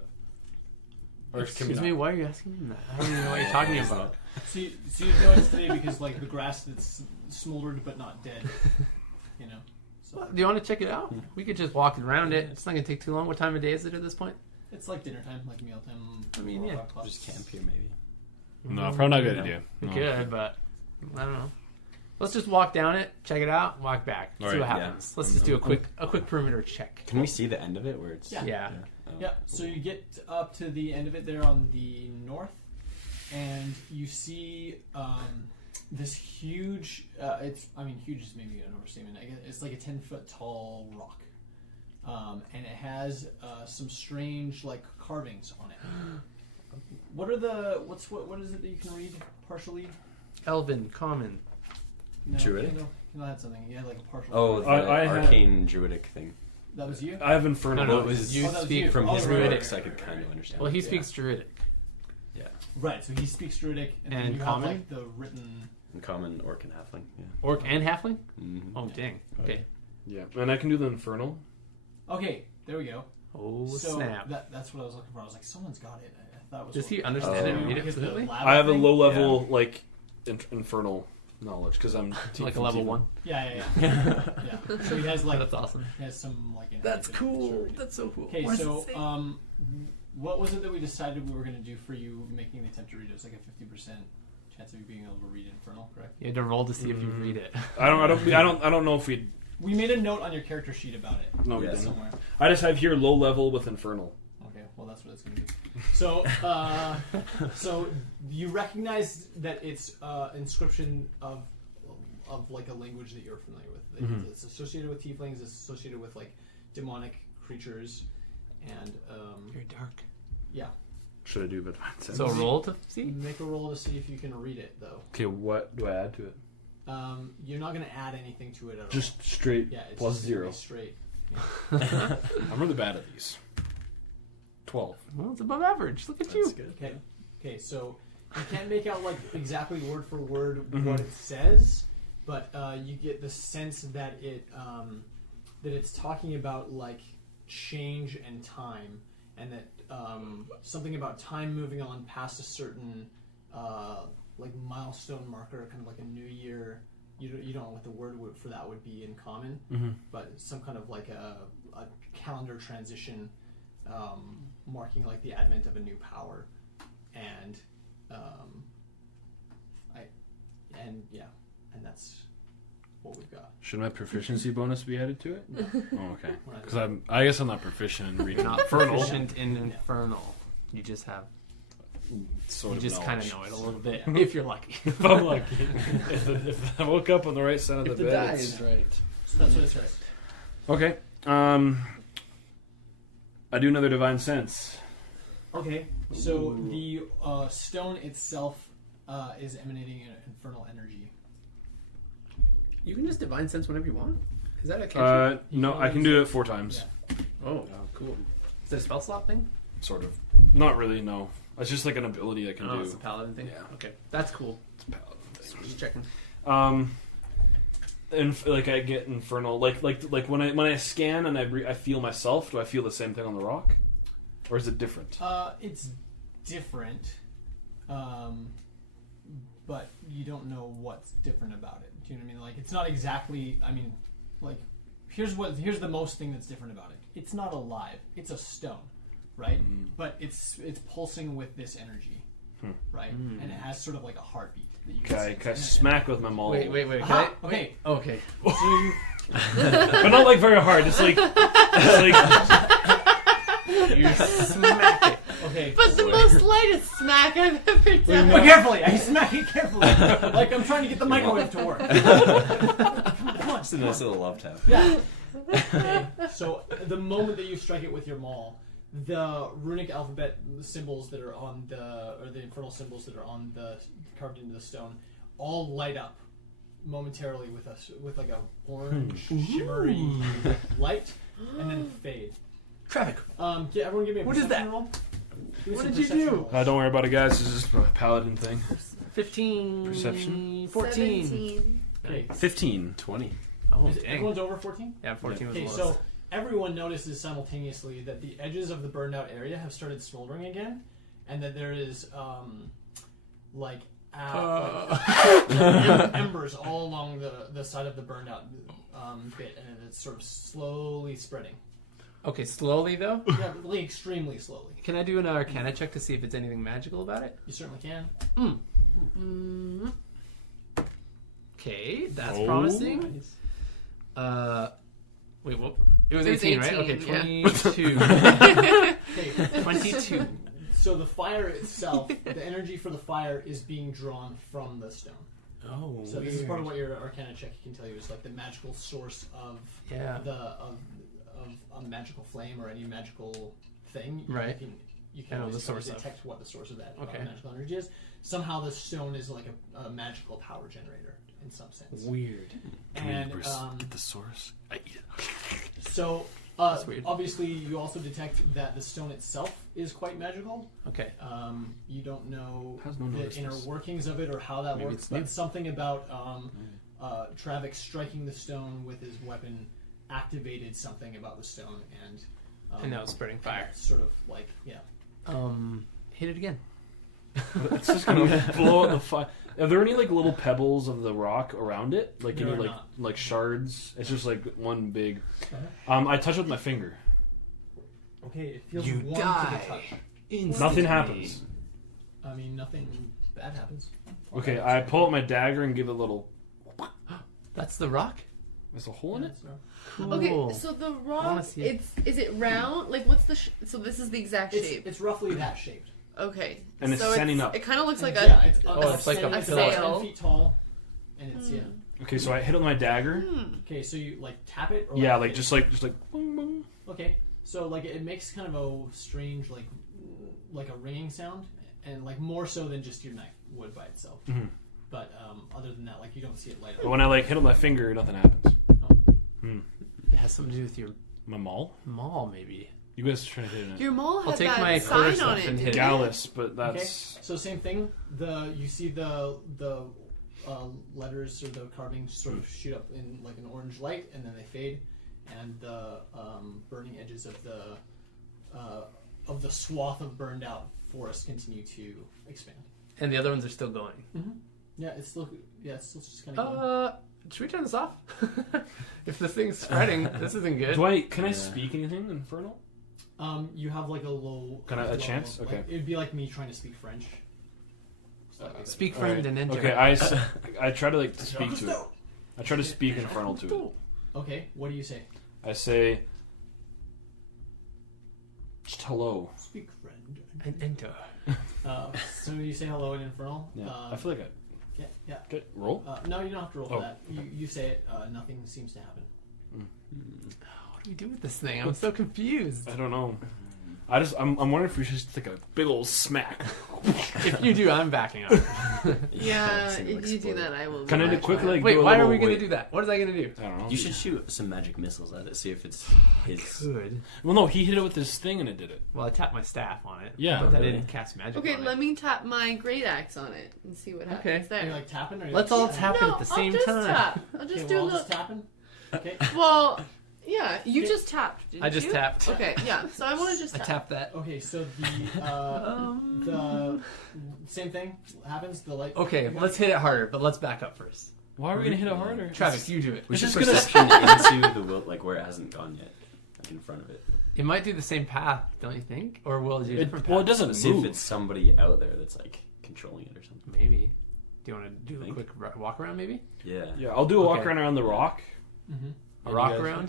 Or can we excuse not? me, why are you asking me that? I don't even know what you're talking about. So you noticed today because like the grass that's smoldered but not dead. You know. So Do you want to check it out? We could just walk around it. It's not going to take too long. What time of day is it at this point? it's like dinner time, like meal time. I mean, 4 yeah. o'clock plus. Just camp here, maybe. No, probably not a good No. idea. We No. could, but I don't know. Let's just walk down it, check it out, walk back, see Alright, what yeah. happens. Let's just do a quick perimeter check. Can we see the end of it where it's... Yeah. Yeah. Oh. Yeah, so you get up to the end of it there on the north, and you see this huge. Huge is maybe an overstatement. I guess it's like a 10-foot tall rock, and it has some strange like carvings on it. What are the what is it that you can read partially? Elven, common. No, Druidic? You had something. You had like a partial. Oh, the I had- arcane druidic thing. that was you. I have Infernal. No, no, Well, it was you Oh, that was speak you. from Oh, his right, right, lyrics, right, I could right, kind of right. understand. Well, he Yeah. speaks Druidic. Right. So he speaks Druidic, and then And you common? have like the written. And common orc and halfling. Yeah. Orc and halfling? Mhm. Oh, dang. Okay. Yeah, and I can do the Infernal. Okay, there we go. Oh, So snap. that's what I was looking for. I was like, someone's got it. I thought it was. Does he what- understand it Oh, and read it because the fluently? lava I have a thing? low level like Infernal knowledge because I'm Like a level 1? Yeah. Yeah. So he has like That's awesome. he has some like. That's inherent cool. ability to That's so cool. Okay, What does so it say? what was it that we decided we were going to do for you making the attempt to read? It was like a 50% chance of you being able to read Infernal, correct? You had to roll to see if you read it. I don't know if we. We made a note on your character sheet about it. No, we Yeah. didn't. Somewhere. I just have here low level with Infernal. Okay, well that's what it's going to be. So, so you recognize that it's inscription of like a language that you're familiar with. Like, Mhm. It's associated with tieflings. It's associated with like demonic creatures, and Very dark. yeah. Should I do Divine Sense? So roll to see? Make a roll to see if you can read it, though. Okay, what do I add to it? You're not going to add anything to it at all. Just straight yeah, it's plus just gonna 0. be straight. I'm really bad at these. 12. Well, it's above average. Look at That's you. good. Okay. So you can't make out like exactly word for word Mhm. what it says, but you get the sense that it's talking about like change and time, and that something about time moving on past a certain like milestone marker, kind of like a new year. You don't know what the word for that would be in common, Mm-hmm. but some kind of like a calendar transition marking like the advent of a new power, and and that's what we've got. Should my proficiency bonus be added to it? No, Oh, okay. we're not Because I guess I'm not proficient in You're reading not Infernal. proficient in Infernal. You just have. Sort You of just kind of knowledge. know it a little bit, Yeah. if you're lucky. If I'm lucky. if I woke up on the right side of the bed. it's- right. So that's what it says. Okay. I do another Divine Sense. Okay, so the stone itself is emanating an infernal energy. You can just divine sense whenever you want. Is that a cantrip? No, I can do it 4 times. Yeah. Oh, cool. Is it a spell slot thing? Sort of. Not really, no. It's just like an ability I can Oh, do. it's a paladin thing. Yeah. Okay, that's cool. It's a paladin thing. Just checking. And like I get infernal, like when I scan and I feel myself. Do I feel the same thing on the rock, or is it different? It's different, but you don't know what's different about it. Do you know what I mean? Like it's not exactly. I mean, like here's the most thing that's different about it. It's not alive. It's a stone, right? But it's pulsing with this energy, right? And it has sort of like a heartbeat. That you Can I smack with my maul? Wait. Aha, Okay. okay. Okay. So you. But not like very hard. It's like You smack it. Okay. But the most lightest smack I've ever done. But carefully, I smack it carefully. Like I'm trying to get the microwave to work. Come on. Just a nice little love tap. Yeah. Okay. So the moment that you strike it with your maul, the runic alphabet symbols that are on the infernal symbols that are on the carved into the stone, all light up momentarily with like a orange shimmery light, and then fade. Traffic. Everyone, give me a What is perception that? roll. Give me What some did you perception do? rolls. don't worry about it, guys. It's just a paladin thing. 15. Perception? 14. 17. Okay. 15. 20. Oh, Is dang. everyone's over 14? Yeah, 14 was Okay, the so lowest. everyone notices simultaneously that the edges of the burned out area have started smoldering again, and that there is like embers all along the side of the burned out bit, and it's sort of slowly spreading. Okay, slowly though. Yeah, really extremely slowly. Can I do an Arcana check to see if it's anything magical about it? You certainly can. Okay, that's Oh. promising. Wait, what? It was It was 18, right? 18, Okay, yeah. 22. Okay, 22. so the fire itself, the energy for the fire is being drawn from the stone. Oh, So this is part of what your Arcana check can tell you is like the magical source of Yeah. of a magical flame or any magical thing. Right. You I can know always the kind of source of. detect what the source of that Okay. magical energy is. Somehow the stone is like a magical power generator in some sense. Weird. And Get the source. I eat it. so That's weird. obviously you also detect that the stone itself is quite magical. Okay. You don't know How's no the notice inner this? workings of it or how that Maybe works, it's new. but something about Travik striking the stone with his weapon activated something about the stone, and And now it's spreading fire. Sort of like Hit it again. It's just gonna blow out the fire. Are there any like little pebbles of the rock around it? Like There any are like not. like shards? It's just like one big. Uh-huh. I touch it with my finger. Okay, it feels You warm die. to the touch. Nothing happens. I mean, nothing bad happens. Okay, I pull out my dagger and give it a little. That's the rock? There's a hole in it. Cool. Okay, so the wanna rock, see it. is it round? Like, what's the so this is the exact shape. It's roughly that shaped. Okay. And it's so standing up. It kind of looks like yeah, a... it's, it's like a it's pillar. about 10 feet tall, and it's Okay, so I hit it with my dagger. Okay, so you like tap it, or Yeah, hit like it? just like boom, boom. Okay, so like it makes kind of a strange like a ringing sound, and like more so than just your knife would by itself. Mhm. But other than that, like you don't see it light But up. when I like hit it with my finger, nothing happens. It has something to do with your My maul. maul, maybe. You guys are trying to hit it. Your mole I'll had take that my sign first on one it, and didn't hit it. it? Gallus, but Okay, that's so same thing. You see the letters or the carvings sort of shoot up in like an orange light, and then they fade, and the burning edges of the swath of burned out forest continue to expand. And the other ones are still going. Yeah, it's still just kind of. Should we turn this off? If this thing's spreading, this isn't good. Can I speak anything infernal? You have like a low. Can I- a low- chance? like, Okay. it'd be like me trying to speak French. Speak All friend right. and enter. Okay, I try to like speak to it. I try to speak infernal to it. Okay, what do you say? I say just hello. Speak friend. And enter. So you say hello in infernal. Yeah, I feel like I Yeah. okay, roll. No, you don't have to roll for Oh. that. You say it. Nothing seems to happen. What do we do with this thing? I'm so confused. I don't know. I'm wondering if we should just take a big old smack. If you do, I'm backing up. Yeah, It's gonna if you do explode. that, I will. Can I do back quickly? up. Like, Wait, do a why are little- we going to wait. do that? What is I going to do? I don't know. You should shoot some magic missiles at it. See if it's his. Good. Well, no, he hit it with his thing and it did it. Well, I tapped my staff on it. Yeah. But I Really? didn't cast magic Okay, on let it. me tap my great axe on it and see what Okay. happens Are you there. like tapping? Or are you Let's like, all tap it No, at the same I'll just time. tap. I'll just Okay, do a we're all little. just tapping. Okay. Well, yeah, you just tapped. Didn't I just you? tapped. Okay, yeah. So I want to just I tap. tapped that. Okay, so the same thing happens. The light. Okay, let's hit it harder, but let's back up first. Why are we gonna hit it harder? Travis, you do it. We It's should just gonna- perception into the will, like where it hasn't gone yet, like in front of it. It might do the same path, don't you think? Or will it do a different Well, it path? doesn't Let's see if move. it's somebody out there that's like controlling it or something. Maybe. Do you want to do a Think. quick walk around, maybe? Yeah. Yeah, I'll do a walk Okay. around the rock. Mm-hmm. A And rock you guys- around?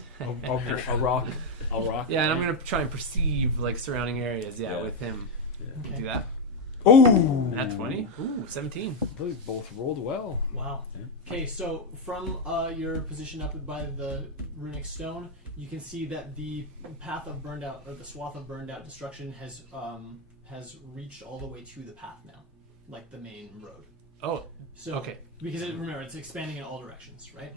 I'll rock. I'll rock. Yeah, and I'm going to try and perceive, like, surrounding areas, Yeah. with him. Okay. Do that. Ooh! Nat 20? Ooh, 17. They both rolled well. Wow. Yeah. Okay, so from your position up by the runic stone, you can see that the path of burned out, or the swath of burned out destruction has reached all the way to the path now, like the main road. Oh, So okay. because remember, it's expanding in all directions, right?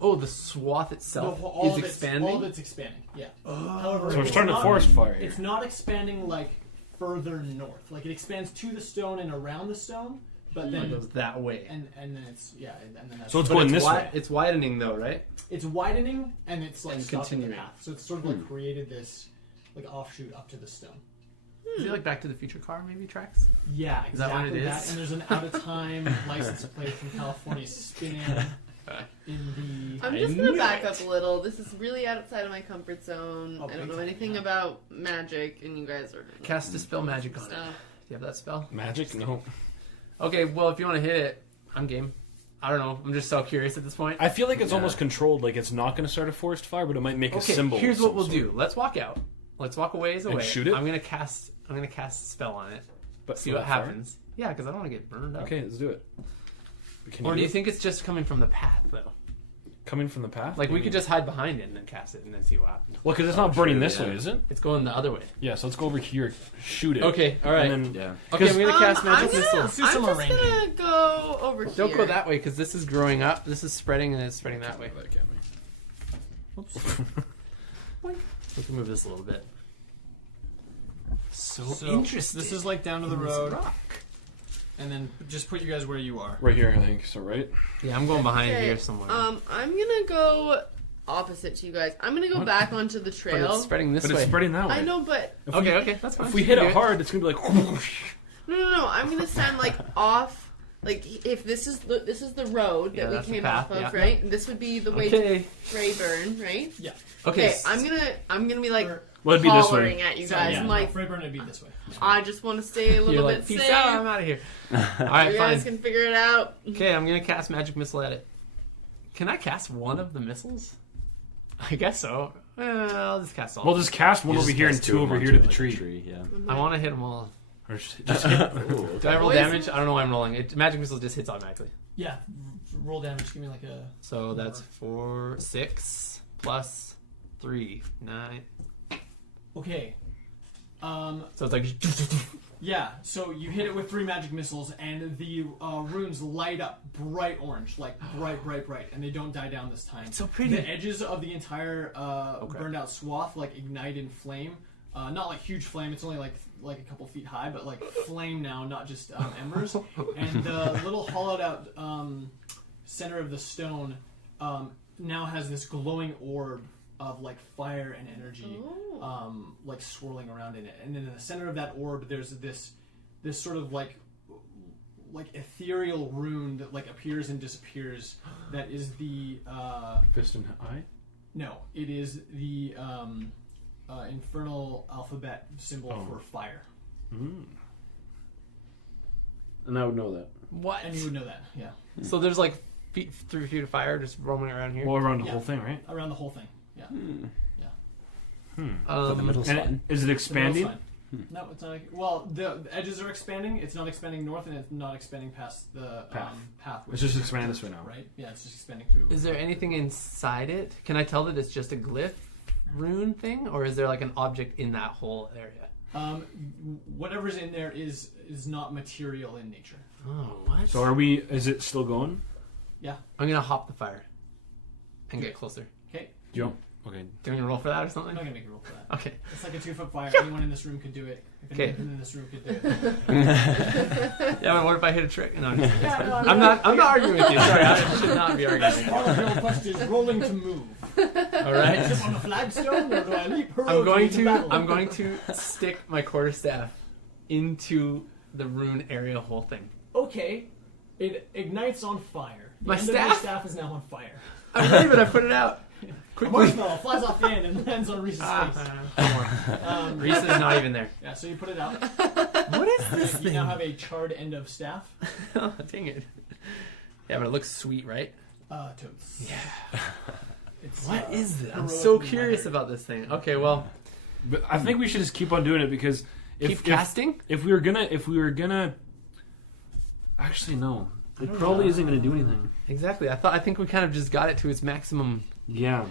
Oh, the swath itself all is of expanding? All of it's expanding. Yeah. Oh. However, So we're it's starting a not- forest fire here. It's not expanding like further north. Like it expands to the stone and around the stone, but It then goes that way. and then it's and then that's So it's But going this wi- way. It's widening, though, right? it's widening and it's like And stopping the continuing. path. So it's sort of like created this like offshoot up to the stone. Is it like Back to the Future car, maybe, tracks? Yeah, Is that what exactly it that. is? And there's an out of time license plate from California spinning in the. I'm just gonna back up a little. This is really outside of my comfort zone. Oh, I don't big know time, anything yeah. about magic, and you guys are Cast Dispel Magic on it. stuff. Do you have that spell? Magic? No. Okay, well, if you want to hit it, I'm game. I don't know. I'm just so curious at this point. I feel like it's Yeah. almost controlled. Like it's not going to start a forest fire, but it might make a Okay, symbol. here's of what some we'll sort. do. Let's walk out. Let's walk a ways away. shoot it? I'm gonna cast a spell on it. But See for what that fire? happens. Yeah, because I don't want to get burned up. Okay, let's do it. Can Or do do you it? think it's just coming from the path, though? coming from the path? Like, we What do could you just hide behind it and then cast it and then see what happens. mean? Well, because it's not Oh, burning true, this yeah. way, is it? It's going the other way. Yeah. So let's go over here, shoot it. Okay, all right. And then, Yeah. Okay, I'm Because- gonna cast magic I'm gonna, missile. Let's do some I'm just arranging. gonna go over here. Don't go that way because this is growing up. This is spreading and it's spreading that way. That can't be. Oops. We can move this a little bit. So, So interesting. this is like down to the in this road, rock. and then just put you guys where you are. Right here, I think. So right. Yeah, I'm going behind Okay, here somewhere. I'm gonna go opposite to you guys. I'm gonna go What? back onto the but trail. it's spreading this But way. it's spreading that way. I know, but If Okay, we, okay, that's fine. If we You hit can it do hard, it's gonna be like. Whoosh. no. I'm gonna stand like off. Like if this is the road Yeah, that we that's the came path, off of, yeah. right? And this would be the way Okay. to Freyburn, right? Okay. Okay, I'm gonna be like Well, it'd be this hollering way. at you So, guys. yeah, I'm like, Freyburn would be this way. I just want to stay a You're little like, bit peace safe. out, I'm out of here. Alright, You fine. guys can figure it out. Okay, I'm gonna cast magic missile at it. Can I cast one of the missiles? I guess so. I'll just cast all. We'll just cast one You over just here and cast two of over them here to onto, the like, tree. Yeah. I want to hit them all. Or just hit. Ooh, Do I roll Poison? damage? I don't know why I'm rolling. Magic missile just hits automatically. Yeah, roll damage. Give me like a. So that's 4, 6 plus 3, 9. Okay. So it's like Yeah, so you hit it with 3 magic missiles, and the runes light up bright orange, like bright, and they don't die down this time. it's so pretty. The edges of the entire Okay. burned out swath like ignite in flame. Not like huge flame; it's only like a couple feet high, but like flame now, not just embers. And the little hollowed out center of the stone now has this glowing orb of like fire and energy, Oh. like swirling around in it. And in the center of that orb, there's this sort of like ethereal rune that like appears and disappears. That is the Fist and eye. no, it is the infernal alphabet symbol Oh. for fire. Mm. And I would know that. What? And you would know that, yeah, So there's like 3 feet of fire just roaming around here. Well, around the Yeah. whole thing, right? around the whole thing. Yeah, But the middle's And fine. is it The expanding? middle's fine. No, it's not. Well, the edges are expanding. It's not expanding north, and it's not expanding past the Path. path. It's just expanding this way now. right? Yeah, it's just expanding through. Is there anything inside it? Can I tell that it's just a glyph rune thing, or is there like an object in that whole area? Whatever's in there is not material in nature. Oh, what? So are we? Is it still going? I'm gonna hop the fire and get closer. Okay. Jump. Okay. Do we roll for that or I'm something? not gonna make a roll for that. Okay. It's like a 2-foot fire. Anyone in this room could do it. If Okay. anyone in this room could do it. Yeah, but what if I hit a trick? No, I'm just kidding. Yeah, no, I'm not arguing with you. Sorry, I should not be arguing with Part of your quest is rolling to move. you. All right. Is it on the flagstone, or do I leap heroically I'm going to stick my quarterstaff into the rune area hole thing. Okay. It ignites on fire. The My end of your staff? staff is now on fire. I believe it. I put it out. A Quickly. marshmallow flies off the end and lands on Reese's face. Reese is not even there. Yeah, so you put it out. What is this You thing? now have a charred end of staff. Oh, dang it. Yeah, but it looks sweet, right? Totes. Yeah. It's, What is this? I'm heroically so curious minor. about this thing. Okay, well, But I think we should just keep on doing it because keep casting. if we were gonna, actually no, it probably isn't gonna do anything. Exactly. I think we kind of just got it to its maximum. Yeah.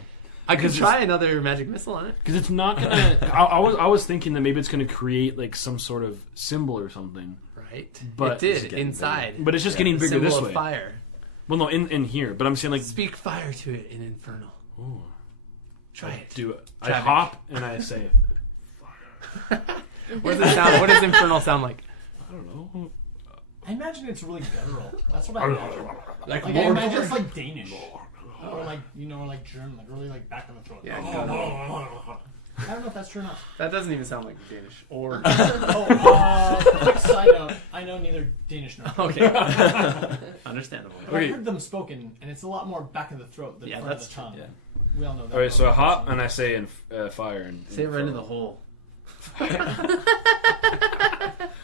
I could Because try another magic missile on it. Because it's not gonna. I was thinking that maybe it's gonna create like some sort of symbol or something, Right. But- it It's did getting inside. but it's just Yeah, getting The bigger symbol this of way. fire. Well, no, in here. But I'm saying like, Speak fire to it in Infernal. ooh, Try it. do it. I Traffic. hop and I say, What does it sound? What does Infernal sound like? I don't know. I imagine it's really guttural. That's what I imagine. Like Like I imagine it's like Danish. Or like, or like German, like really like back of the throat. Yeah, I don't know if that's true or not. that doesn't even sound like Danish. Or Quick side note, I know neither Danish nor okay, understandable. But I've heard them spoken, and it's a lot more back of the throat than Yeah, front of that's the tongue. Yeah. We all know that. All right, so I hop and I say in fire and Say it right into the hole.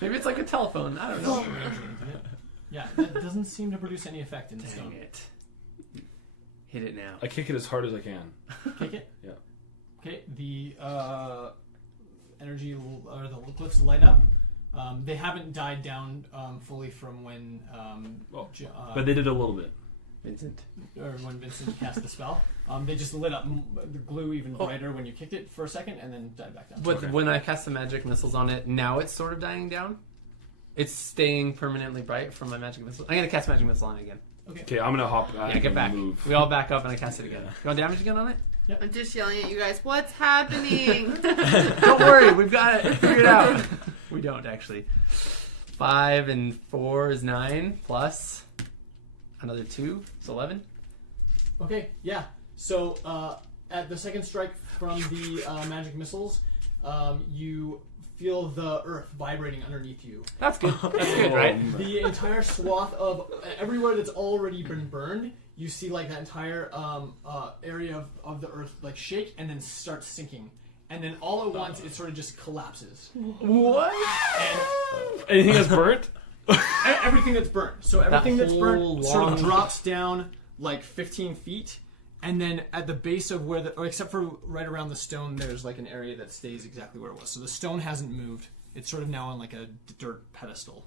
Maybe it's like a telephone. I don't know. Yeah, that doesn't seem to produce any effect in the Dang stone. it! Hit it now. I kick it as hard as I can. Kick it? Yeah. Okay, the energy or the glyphs light up. They haven't died down fully from when But they did a little bit. Vincent. or when Vincent cast the spell. They just lit up the glue even brighter when you kicked it for a second and then died back down. But Okay. when I cast the magic missiles on it, now it's sort of dying down. It's staying permanently bright from my magic missile. I'm gonna cast magic missile on it again. Okay, I'm gonna hop. Yeah, get back. Move. We all back up and I cast it again. You want damage again on it? I'm just yelling at you guys. What's happening? Don't worry, we've got it figured out. We don't actually. 5 and 4 is 9 plus another 2, it's 11. Okay, yeah. So at the second strike from the magic missiles, you feel the earth vibrating underneath you. That's good. That's good, right? The entire swath of everywhere that's already been burned, you see like that entire area of the earth like shake and then start sinking. And then all at once it sort of just collapses. What? Anything that's burnt? Everything that's burnt. So everything that's whole burnt sort long- of drops down like 15 feet. And then at the base of where except for right around the stone, there's like an area that stays exactly where it was. So the stone hasn't moved. It's sort of now on like a dirt pedestal.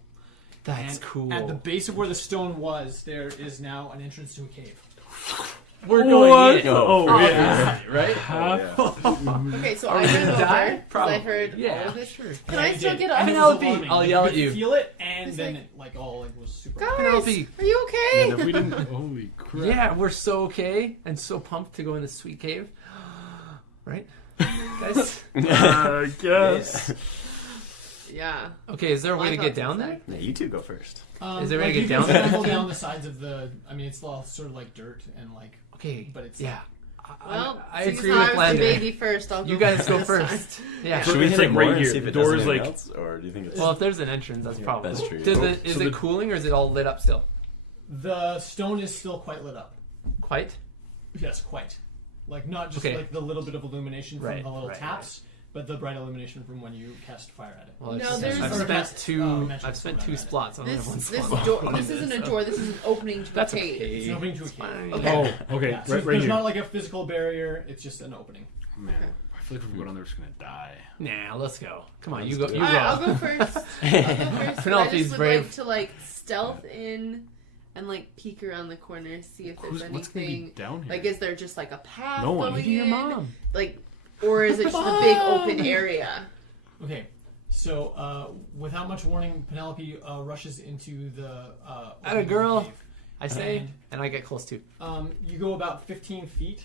That's And cool. At the base of where the stone was, there is now an entrance to a cave. We're going in. Oh, yeah. Right? Okay, so Are I we ran gonna over die? because I Probably. heard Yeah, all of this. sure. Can I you still did. get And up? it was Penelope, alarming. I'll You yell could at you. Feel it, and It's then like- it like all like was super. Guys, Penelope. are you okay? And if we didn't, holy crap! Yeah, we're so okay and so pumped to go in this sweet cave. Right? Guys? I guess. Yeah. Okay, is there a way I to thought get so, down too. there? Yeah, you two go first. Is there a way like to you get can down there? scramble down the sides of the? I mean, it's all sort of like dirt and like. Okay, But it's yeah. Well, I since agree I with was Lander. the baby first. I'll go You guys go this time. first. Yeah. So Should we it's hit like it right more and here. see if The it does door is anything like- else, or do you think it's? Well, if there's an entrance, that's probably. that's true. Is So it the- cooling or is it all lit up still? The stone is still quite lit up. Quite. Yes, quite. Like not just Okay. like the little bit of illumination from Right, the little right, taps, but the bright illumination from when you cast fire at it. Well, No, it's- there's- I've Or spent cast, two. magic I've spent spell 2 at it. slots. I only have one This slot. door. left. This isn't a door. This is an opening to That's a cave. It's okay. an opening to a It's cave. fine. Okay. Oh, okay, Yeah, so right there's here. not like a physical barrier. It's just an opening. Man, Okay. I feel like if we go down there, we're just gonna die. Nah, let's go. Come on, Let's you go. do You it. go. Alright, I'll go first. But I Penelope's just would brave. like to like stealth in and like peek around the corner, see if there's What's gonna be anything. down here? Like, is there just like a path No one. going Maybe your in? mom. Like, or is it just a big open area? Okay, So, without much warning, Penelope rushes into the. Atta girl. cave. I say, and I get close too. You go about 15 feet,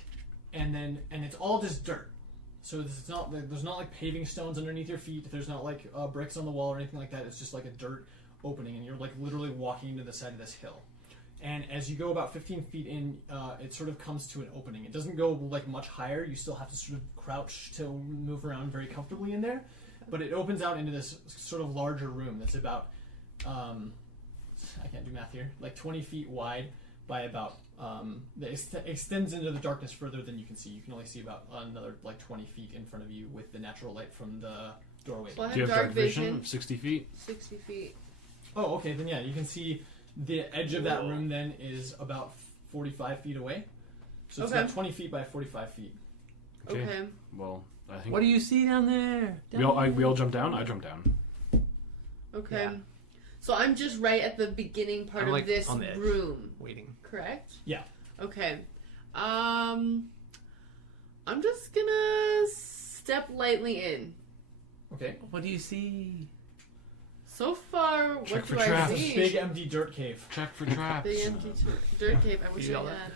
and it's all just dirt. So it's not there's not like paving stones underneath your feet. There's not like bricks on the wall or anything like that. It's just like a dirt opening, and you're like literally walking into the side of this hill. And as you go about 15 feet in, it sort of comes to an opening. It doesn't go like much higher. You still have to sort of crouch to move around very comfortably in there. But it opens out into this sort of larger room that's about, I can't do math here, like 20 feet wide by about, that extends into the darkness further than you can see. You can only see about another like 20 feet in front of you with the natural light from the doorway. Well, I Do you have have dark vision. of 60 feet? 60 feet. Oh, okay, then yeah, you can see the edge of that room then is about 45 feet away. So it's Okay. about 20 feet by 45 feet. Okay. Well, I think What do you see down there? we all jump down. I jump down. Okay. Yeah. So I'm just right at the beginning part I'm, of like, this on the edge. room, Waiting. correct? Yeah. Okay. I'm just gonna step lightly in. Okay. What do you see? So far, what Check for do I traps. It's a see? big empty dirt cave. Check for traps. Big empty dirt cave. I wish You I got that? had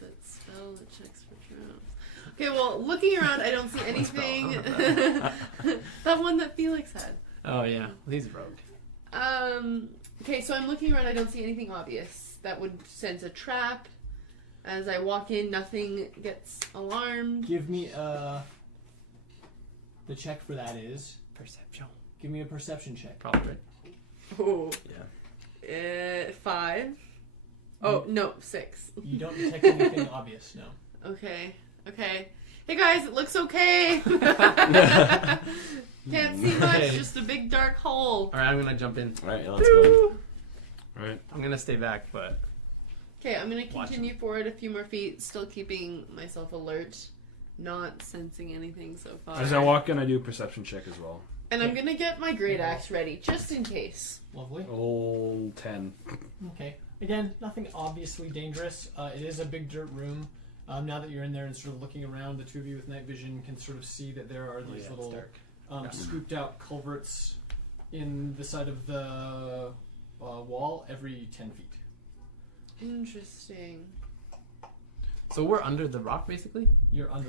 that spell that checks for traps. Okay, well, looking around, I don't see anything. That one that Felix had. Oh yeah, he's a rogue. Okay, so I'm looking around. I don't see anything obvious that would sense a trap. As I walk in, nothing gets alarmed. Give me the check for that is. Perception. Give me a perception check. Probably right. Oh. Yeah. 5. Oh, no, 6. You don't detect anything obvious, no. Okay. Hey guys, it looks okay. Can't see much, Okay. just a big dark hole. All right, I'm gonna jump in. All right, let's go. Right. I'm gonna stay back, but Okay, I'm gonna Watch continue forward a few more feet, still keeping myself alert, not sensing anything so far. As I walk in, I do a perception check as well. And I'm gonna get my great axe ready, just in case. Lovely. Old 10. Okay. Again, nothing obviously dangerous. It is a big dirt room. Now that you're in there and sort of looking around, the two of you with night vision can sort of see that there are these it's little dark. scooped out culverts in the side of the wall every 10 feet. Interesting. So we're under the rock, basically. You're under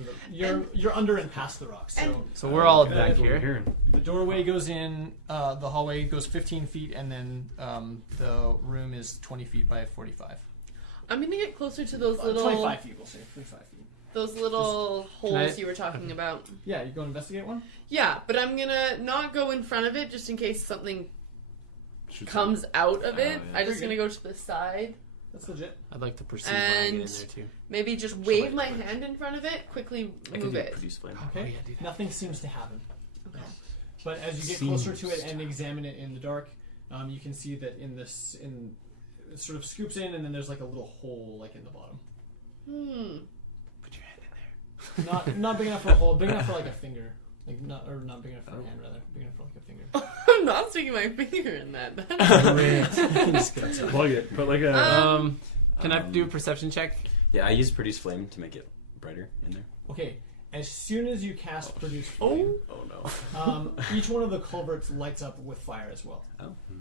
you're under and past the rocks. So So we're all Okay. back That's what we're here. hearing. the doorway goes in. The hallway goes 15 feet, and then the room is 20 feet by 45. I'm gonna get closer to those little 25 feet, we'll say 25 feet. those little holes I- you were talking about. Yeah, you go investigate one. Yeah, but I'm gonna not go in front of it just in case something Shoots comes out of Oh, it. yeah. I'm just You're gonna go to the side. That's legit. I'd like to perceive when I get in And- there too. Maybe just wave my hand in front of it, quickly I can move do it. produce flame. Okay. Oh, yeah, do that. Nothing seems to happen. Okay. But as you get closer to it and examine it in the dark, you can see that it sort of scoops in, and then there's like a little hole like in the bottom. Put your hand in there. Not big enough for a hole, big enough for like a finger. Like not big enough for a hand rather, big enough for like a finger. I'm not sticking my finger in that. Plug it. Put like a. Can I do a perception check? Yeah, I use produce flame to make it brighter in there. Okay, as soon as you cast produce flame, Oh no. each one of the culverts lights up with fire as well.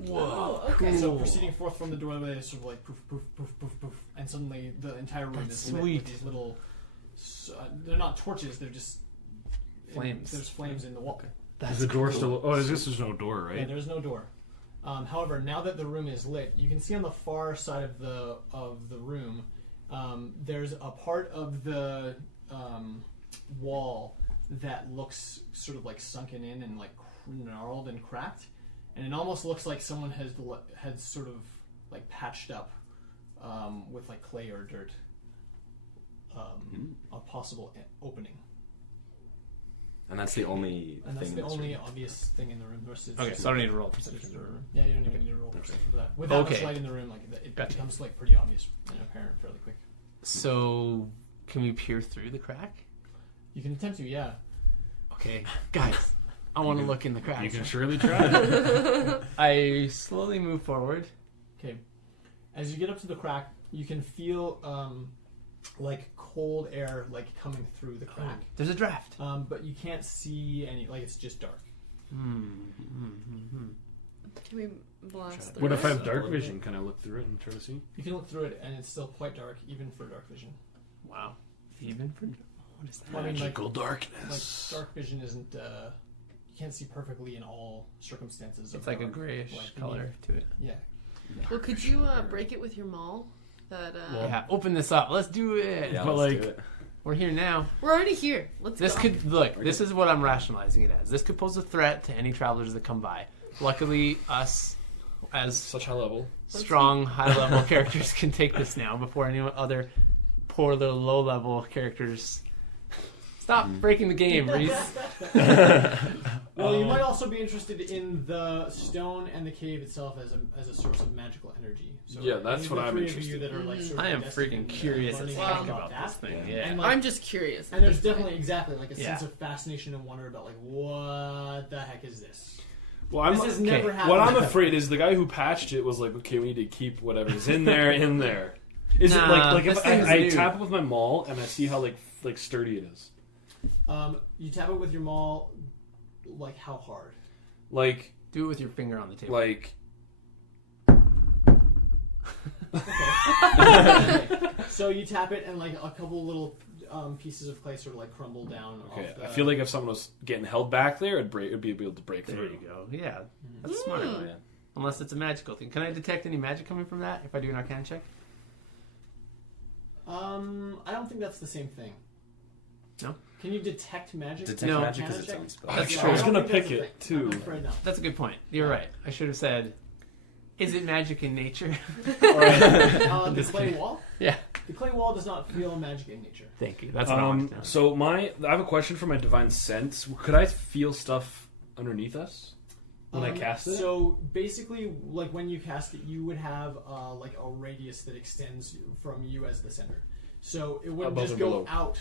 Whoa, okay. So proceeding forth from the doorway, it's sort of like poof, poof, poof, poof, poof, and suddenly the entire room That's is lit sweet. with these little. They're not torches; they're just Flames. There's flames in the wall. Is the door still? Oh, there's no door, Yeah, right? there's no door. However, now that the room is lit, you can see on the far side of the room, there's a part of the wall that looks sort of like sunken in and like gnarled and cracked, and it almost looks like someone has sort of like patched up with like clay or dirt a possible opening. And that's the only And that's thing the that's only really- obvious thing in the room. The rest is Okay, just- so I don't need to roll it's just perception. a room. Yeah, you don't even need to roll Okay. perception for that. With that much Okay. light in the room, like it Gotcha. becomes like pretty obvious and apparent fairly quick. So can we peer through the crack? You can attempt to, yeah. Okay, guys, I want to look in the crack. You can surely try. I slowly move forward. Okay. As you get up to the crack, you can feel like cold air like coming through the crack. There's a draft. But you can't see any. Like it's just dark. Can we blast the What if I rest? have dark vision? Can I look through it and try to see? You can look through it, and it's still quite dark, even for dark vision. Wow. Even for what is that? I mean, Magical like darkness. dark vision isn't. You can't see perfectly in all circumstances. It's of like a dark. grayish Like, you color to it. Yeah. Well, could you break it with your maul? That Yeah, open this up. Let's do it. Yeah, But, let's like- do it. We're here now. we're already here. Let's This go. could look. This is what I'm rationalizing it as. This could pose a threat to any travelers that come by. Luckily, us as Such high level. strong, high-level characters can take this now before any other poor little low-level characters. Stop breaking the game, Reese. Well, you might also be interested in the stone and the cave itself as a source of magical energy. So Yeah, that's any of what the I'm three of interested you that are like sort of I am invested freaking in curious as learning heck about about this that. thing. Yeah. Yeah. And, like, I'm just curious. and there's definitely exactly like a Yeah. sense of fascination and wonder about like what the heck is this? Well, This has never happened. what I'm afraid is the guy who patched it was like, okay, we need to keep whatever's in there in there. Is Nah, it like this if thing's I new. tap it with my maul and I see how like sturdy it is? You tap it with your maul, like how hard? Like Do it with your finger on the table. like So you tap it, and like a couple little pieces of clay sort of like crumble down. okay. Off the, I feel like if someone was getting held back there, it'd be able to break there through. you go. Yeah, that's smart. Oh, yeah. Unless it's a magical thing. Can I detect any magic coming from that if I do an Arcana check? I don't think that's the same thing. No? Can you detect magic? Detect No. magic is Arcana its check? own spell. That's Yeah, true. I I was don't gonna think pick that's a it thing. too. I'm afraid not. That's a good point. You're right. I should have said, is it magic in nature? The Just clay kidding. wall? Yeah. The clay wall does not feel magic in nature. Thank you. That's what I wanted to know. So I have a question for my divine sense. Could I feel stuff underneath us when I cast it? So basically, like when you cast it, you would have like a radius that extends from you as the center. So it wouldn't Above just or go below? out.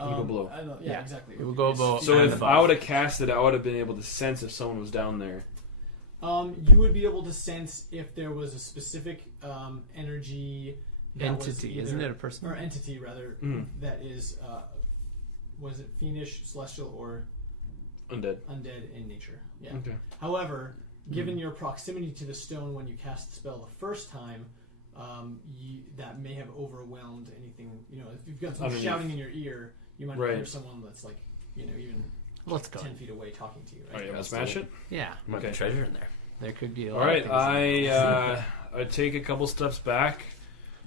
It would go below. I don't know, yeah, Yeah. exactly. It would go above. So and if above. I would have cast it, I would have been able to sense if someone was down there. You would be able to sense if there was a specific energy that was entity, either- isn't it a person? or entity rather Mm. that is was it fiendish, celestial, or Undead. undead in nature? Yeah. Okay. However, given your proximity to the stone when you cast the spell the first time, that may have overwhelmed anything. You know, if you've got someone Underneath. shouting in your ear, you might Right. hear someone that's like, you know, even Let's go. 10 feet away talking to you. All right, Right? I'll smash it. Yeah. Might be Okay. treasure in there. There could be a lot All right, of things. I take a couple steps back,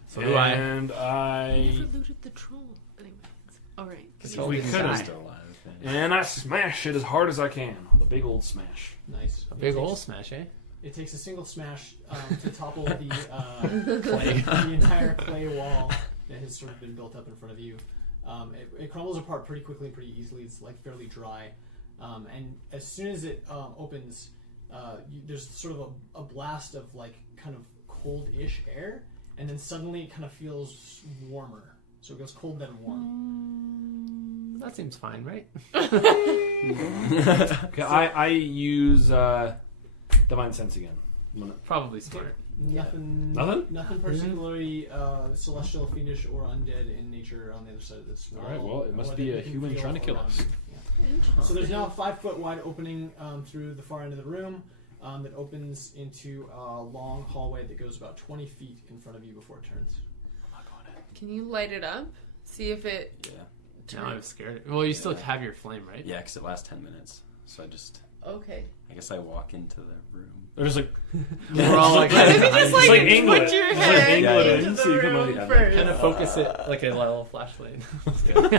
So do I. and Never I looted the troll. Anyways. Alright. So we we could could have. Still alive. and I smash it as hard as I can. The big old smash. Nice. A big It old takes- smash, eh? It takes a single smash to topple the Clay. the entire clay wall that has sort of been built up in front of you. It crumbles apart pretty quickly and pretty easily. It's like fairly dry, and as soon as it opens, there's sort of a blast of like kind of cold-ish air, and then suddenly it kind of feels warmer. So it goes cold then warm. That seems fine, right? Okay, I use divine sense again. I'm gonna- Probably smart. Nothing. Nothing? Nothing particularly celestial, fiendish, or undead in nature on the other side of this wall. All right, well, it must or be that a you can human feel trying to kill around us. you. Yeah. So there's now a 5-foot wide opening through the far end of the room that opens into a long hallway that goes about 20 feet in front of you before it turns. Can you light it up? See if it Yeah. Now I'm scared. Well, you still have your flame, right? Yeah, because it lasts 10 minutes. So Okay. I guess I walk into the room. They're just like We're all like Maybe kind just It's like, like England. put your It's like head England into in, the so you can, room like, first. of focus it like a little flashlight.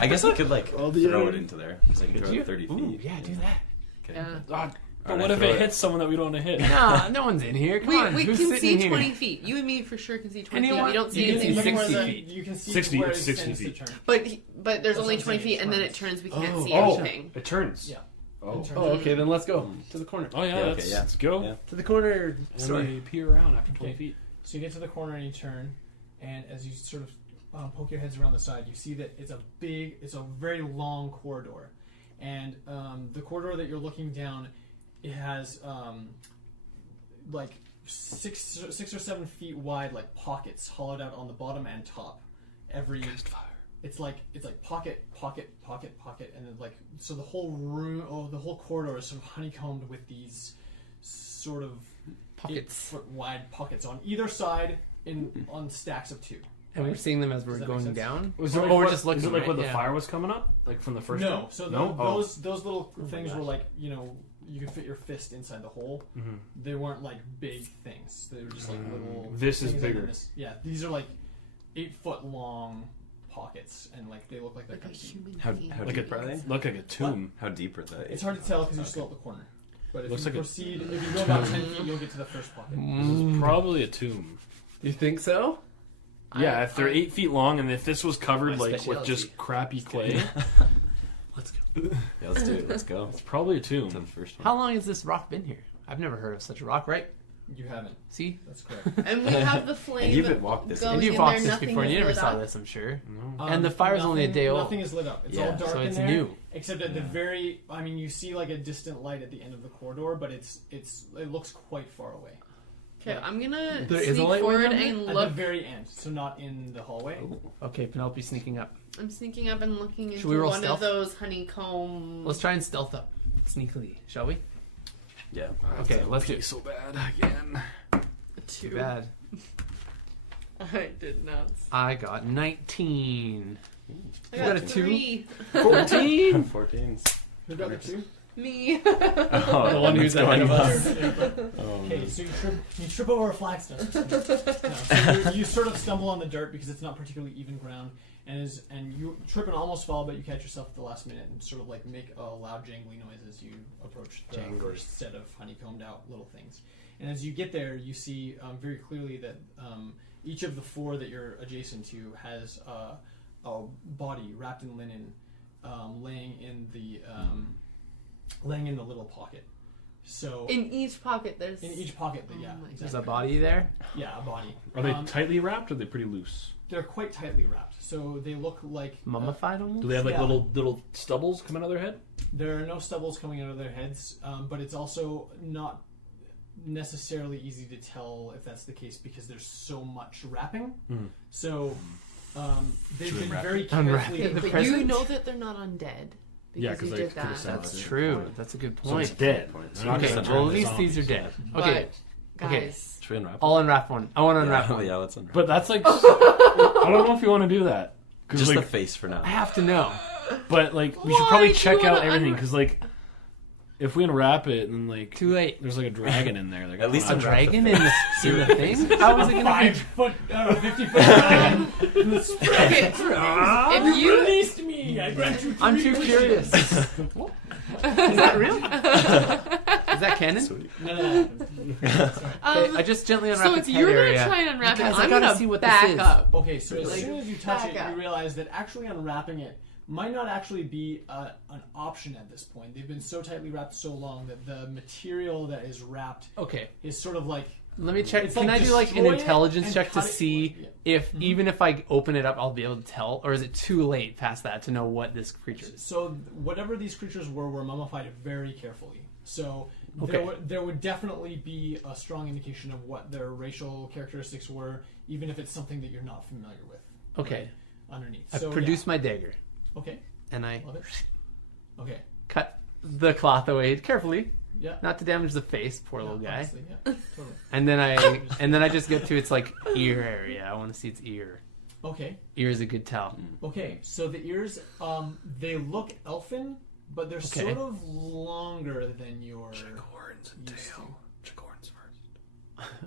I guess I could like Oh, the throw air. it into there because I can Could throw you? it 30 Ooh, feet. yeah, do that. Okay. Yeah. but Alright, what I if throw it it. hits someone that we don't want to hit? Nah, no one's in here. Come We, on, we who's can sitting see here? 20 feet. You and me for sure can see 20 Anyone? feet. We don't see You can anything. see where 60 the- feet. You can see 60 where it's it 60 tends feet. to turn. But there's That's only what I'm 20 saying, feet, it's and then it turns. turns. We can't see Oh, anything. it turns. Yeah. Oh, It turns. Oh, okay, then let's go to the corner. oh yeah, Yeah, let's, okay, yeah. let's go. Yeah. To the corner. And Sorry. we peer around after 20 Okay. feet. So you get to the corner and you turn, and as you sort of poke your heads around the side, you see that it's a very long corridor, and the corridor that you're looking down, it has like 6 or 7 feet wide, like pockets hollowed out on the bottom and top. Every Cast fire. it's like pocket, and then like so the whole room, the whole corridor is sort of honeycombed with these sort of Pockets. 8-foot wide pockets on either side on stacks of 2. And we're seeing them as we're Does that going make sense? down. Was Or it we're like just looking. Is it like right? where the Yeah. fire was coming up, like from the first? No, time? so No? Oh. those little Oh my things were gosh. like, you know, you could fit your fist inside the hole. Mhm. They weren't like big things. They were just like little. This is things, and then bigger. yeah, these are like 8-foot long pockets, and like they look like they're Like a kind of deep. human How being. deep are they? Look like a tomb. How deep are they? It's hard to tell because you're still at the corner. But if Looks you like a- proceed, if you go about 10 feet, you'll get to the first pocket. This is probably a tomb. You think so? Yeah, if they're 8 feet long, and if this was covered My like with specialty. just crappy clay, Let's go. Yeah, let's do it. Let's go. it's probably a To the tomb. first one. How long has this rock been here? I've never heard of such a rock, right? You haven't. See? That's correct. And we have the flame. And you've walked this. going And you've in walked there, this nothing before, and is you never lit saw up. this, I'm sure. No. And the fire's only a day old. Nothing is lit up. It's Yeah. all dark So in it's there. new. Except at the very, I mean, you see like a distant light at the end of the corridor, but it looks quite far away. Okay, I'm gonna There is a sneak light forward window and At the look. very end, so not in the hallway. Okay, Penelope sneaking up. I'm sneaking up and looking Should into we roll one stealth? of those honeycomb. Let's try and stealth up sneakily, shall we? Yeah. Okay, let's do it. So bad again. Too 2. bad. I did not. I got 19. I You got, got a 2? 3. 14? 14s. Who got the 2? Me. Oh, The one who's ahead of us. Oh, Okay, no. so you trip over a flagstone. No, so you sort of stumble on the dirt because it's not particularly even ground, and you trip and almost fall, but you catch yourself at the last minute and sort of like make a loud jangly noise as you approach the Jangly. first set of honeycombed out little things. And as you get there, you see very clearly that each of the 4 that you're adjacent to has a body wrapped in linen, laying in the little pocket. So In each pocket, there's. in each pocket, Oh yeah, my exactly. There's a body there? Yeah, a body. Are they tightly wrapped or are they pretty loose? They're quite tightly wrapped, so they look like Mummified almost? Do they have like Yeah. little stubbles coming out of their head? there are no stubbles coming out of their heads, but it's also not necessarily easy to tell if that's the case because there's so much wrapping. Mhm. So they've Should we been wrap very it? Unwrap carefully. it. The But present? you know that they're not undead. Because Yeah, 'cause you they did could've that. said That's that. true. That's a good So point. it's dead. Point. They're not Okay, just well, at turned least into these are zombies. dead. Okay, But, okay. guys, Should we unwrap I'll unwrap one. I want to unwrap yeah. one. Yeah, let's unwrap. But that's like, I don't know if you want to do that. 'Cause, Just like, the face for now. I have to know. but like, we Why should probably do you check out wanna everything because like, if we unwrap it and like, Too late. there's like a dragon in there. Like, At least A unwrap the dragon face. in the thing? How is it going to 5-foot, 50-foot dragon. okay, if you Released me. I grant you be? I'm 3 too wishes. curious. Is that real? Is that canon? Sweet. None of that happened. Sorry. Okay, I just gently unwrap so its if head you're area. gonna try and unwrap it, Guys, I I'm gotta gonna see what this back is. up. Okay, so as Like, soon as you touch it, back you up. realize that actually unwrapping it might not actually be an option at this point. They've been so tightly wrapped so long that the material that is wrapped Okay, is sort of like let me check. It's Can like I do like an destroy it intelligence and check to cut it- see yeah. if even if I open it up, I'll be able to tell, or is it too late past that to know what this creature is? so. Whatever these creatures were mummified very carefully. So Okay. there would definitely be a strong indication of what their racial characteristics were, even if it's something that you're not familiar with. Okay, Underneath. I So, produce my dagger Yeah. Okay. and I Love it. Okay. cut the cloth away carefully, Yeah. not to damage the face. Poor Yeah, little guy. honestly, yeah. Totally. And then I just get to its like ear area. I want to see its ear. Okay. Ear is a good tell. Okay, so the ears, they look elfin, but they're Okay. sort of longer than your. horns and used tail. Check horns first.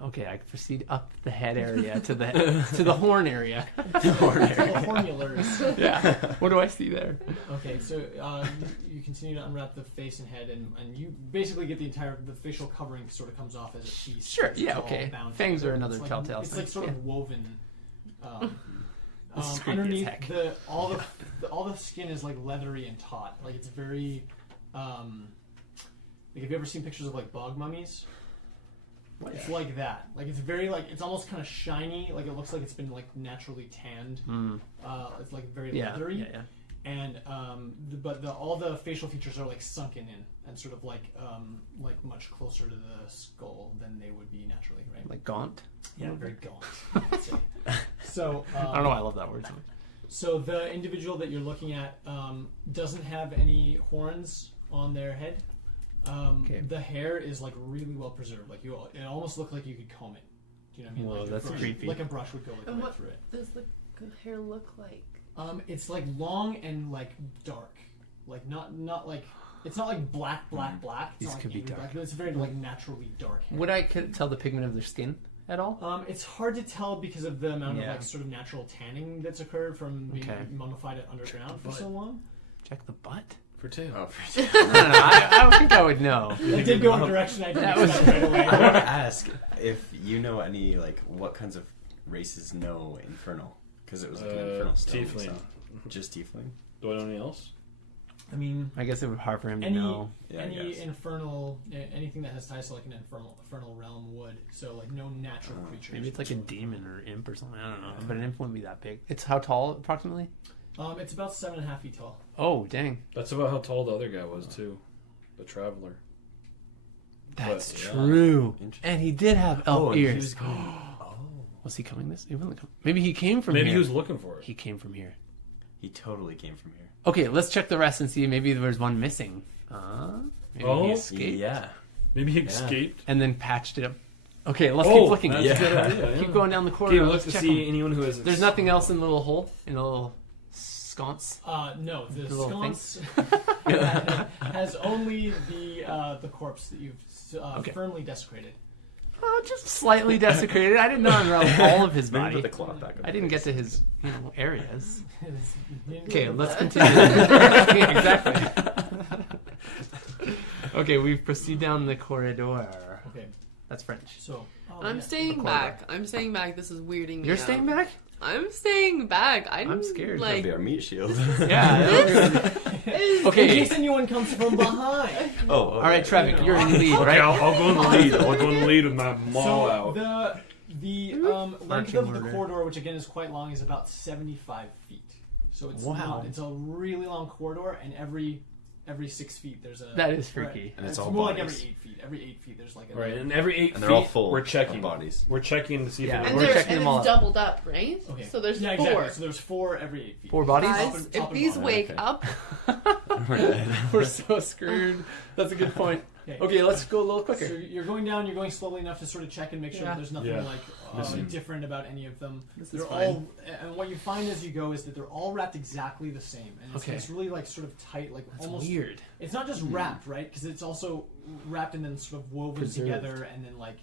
Okay, I proceed up the head area to the horn area. Hornulars. Yeah. What do I see there? Okay, so you continue to unwrap the face and head, and you basically get the facial covering sort of comes off as a piece. Sure, It's yeah, all okay. bound Fangs together. are another It's like, telltale It's sign, like sort yeah. of woven. This is creepy as Underneath heck. all the skin is like leathery and taut. Like it's very. Like have you ever seen pictures of like bog mummies? It's like that. Like it's very like it's almost kind of shiny. Like it looks like it's been like naturally tanned. It's like very leathery. Yeah. And all the facial features are like sunken in and sort of like much closer to the skull than they would be naturally, right? Like gaunt. Yeah, very gaunt. I'd say. So I don't know why I love that word so much. So the individual that you're looking at doesn't have any horns on their head. Okay. The hair is like really well preserved. Like it almost looked like you could comb it. Do you know what I mean? Whoa, like that's brush, creepy. Like a brush would go like And right what through it. does the hair look like? It's like long and like dark. Like not like it's not like black. It's These not like could be angry dark. black, but it's very like naturally dark hair. Would I could tell the pigment of their skin at all? It's hard to tell because of the amount of Yeah. like sort of natural tanning that's occurred from being Okay. mummified underground for But- so long. Check the butt. For two. Oh, I don't know. I don't think I would know. It did go in a direction I didn't That was- expect right away. I want to ask if you know any like what kinds of races know Infernal, because it was like an Infernal stone. Tiefling. So. Just Tiefling. Do I know anything else? I mean, I guess it would be hard for him to any know. Yeah, I any guess. infernal anything that has ties to like an infernal realm would. So like no natural creatures. Maybe it's like a demon or imp or something. I don't know. But an imp wouldn't be that big. It's how tall approximately? It's about 7.5 feet tall. Oh, dang. That's about how tall the other guy was too, the traveler. That's But, yeah. true. Interesting. And he did have elf and he ears. was going- oh, Was he coming this? He wasn't coming. Maybe he came from Maybe here. he was looking for it. He came from here. he totally came from here. Okay, let's check the rest and see. Maybe there's one missing. Maybe Oh, he escaped Yeah. Maybe he escaped. and then patched it up. Okay, let's keep looking. That's a good idea. Yeah. Keep going down the Okay, corridor. look Let's to check see them. anyone who has. There's nothing else in the little hole, in the little sconce. No, the The little sconce has only the corpse that you've Okay. firmly desecrated. Oh, just slightly desecrated. I did not unravel all of his Maybe body. put the cloth back. I didn't get to his areas. Okay, Okay, let's continue. Exactly. Okay, we proceed down the corridor. Okay, That's French. so I'm yeah. staying corridor. back. I'm staying back. This is weirding me You're out. staying back? I'm staying back. I'm scared. That'd Like, be our meat shield. Yeah. In Okay. case anyone comes from behind. Oh, All right, Trevik, you're in the lead, Okay, right? I'll go in the lead. I'll go in the lead with my maul So out. the length Marching of the order. corridor, which again is quite long, is about 75 feet. So it's Wow. long, it's a really long corridor, and every 6 feet there's a. That is freaky. And it's it's all more bodies. like every 8 feet. Every 8 feet there's like a. Right, and every 8 And feet, they're all full we're checking of bodies. We're checking to see Yeah. if and We're it they're checking and them all it's out. doubled up, right? Okay. So there's yeah, 4. exactly. So there's 4 every 8 feet. 4 bodies? Guys, Top and if these bottom. wake Okay. up, We're dead. We're so screwed. That's a good point. Okay. Okay, let's go a little So quicker. you're going down. You're going slowly enough to sort of check and make sure Yeah. that there's nothing Yeah. like Missing. different about any of them. This is They're fine. all, and what you find as you go is that they're all wrapped exactly the same, and it's, Okay. it's really like sort of tight, like That's almost. weird. It's not just wrapped, right? Because it's also wrapped and then sort of woven Preserved. together, and then like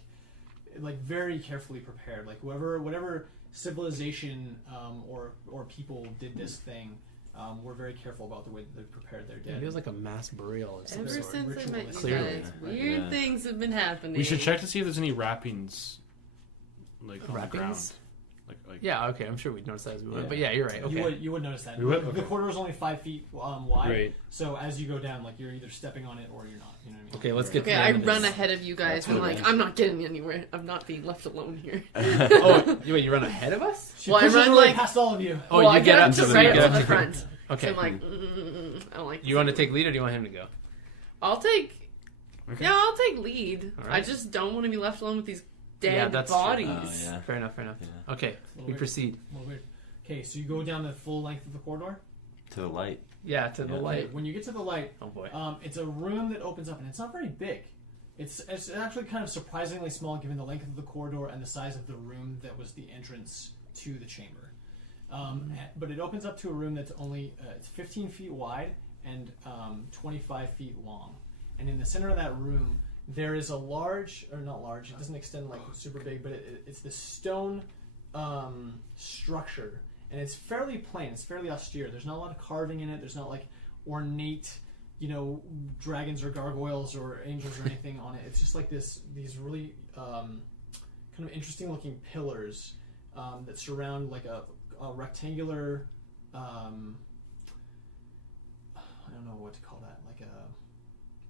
very carefully prepared. Like whatever civilization or people did this thing, were very careful about the way that they prepared their It dead. feels like a mass burial of some ever sort. since I met you Clearly. guys, weird Yeah. things have been happening. We should check to see if there's any wrappings, like on the ground. Wrappings? Like Yeah, okay, I'm sure we'd notice that as we went. Yeah. But yeah, you're right. Okay. You would notice that. We would? The Okay. corridor is only 5 feet wide, Great. so as you go down, like you're either stepping on it or you're not. You know what I mean? Okay, let's get Okay, to the I end of run this. ahead of you guys. That's I'm what it like, is. I'm not getting anywhere. I'm not being left alone here. Oh, wait, you run ahead of us? She Well, I pushes run, her way like- past all of you. Oh, well, you I get get up up to to the- right you up get to up the to- front. Okay. So I'm like, I don't like. You want to take lead or do you want him to go? I'll take. Okay. Yeah, I'll take lead. All I right. just don't want to be left alone with these dead Yeah, that's true. bodies. Oh, yeah. Fair enough, fair enough. Yeah. Okay, A little we weird. proceed. A little weird. Okay, so you go down the full length of the corridor. To the light. Yeah, to the Yeah. light. Okay, when you get to the light, Oh boy. it's a room that opens up, and it's not very big. It's actually kind of surprisingly small given the length of the corridor and the size of the room that was the entrance to the chamber. But it opens up to a room that's only it's 15 feet wide and 25 feet long. And in the center of that room, there is a large, or not large, it doesn't extend like super big, but it's this stone structure. And it's fairly plain, it's fairly austere. There's not a lot of carving in it, there's not like ornate, dragons or gargoyles or angels or anything on it. It's just like these really kind of interesting looking pillars that surround like a rectangular, I don't know what to call that,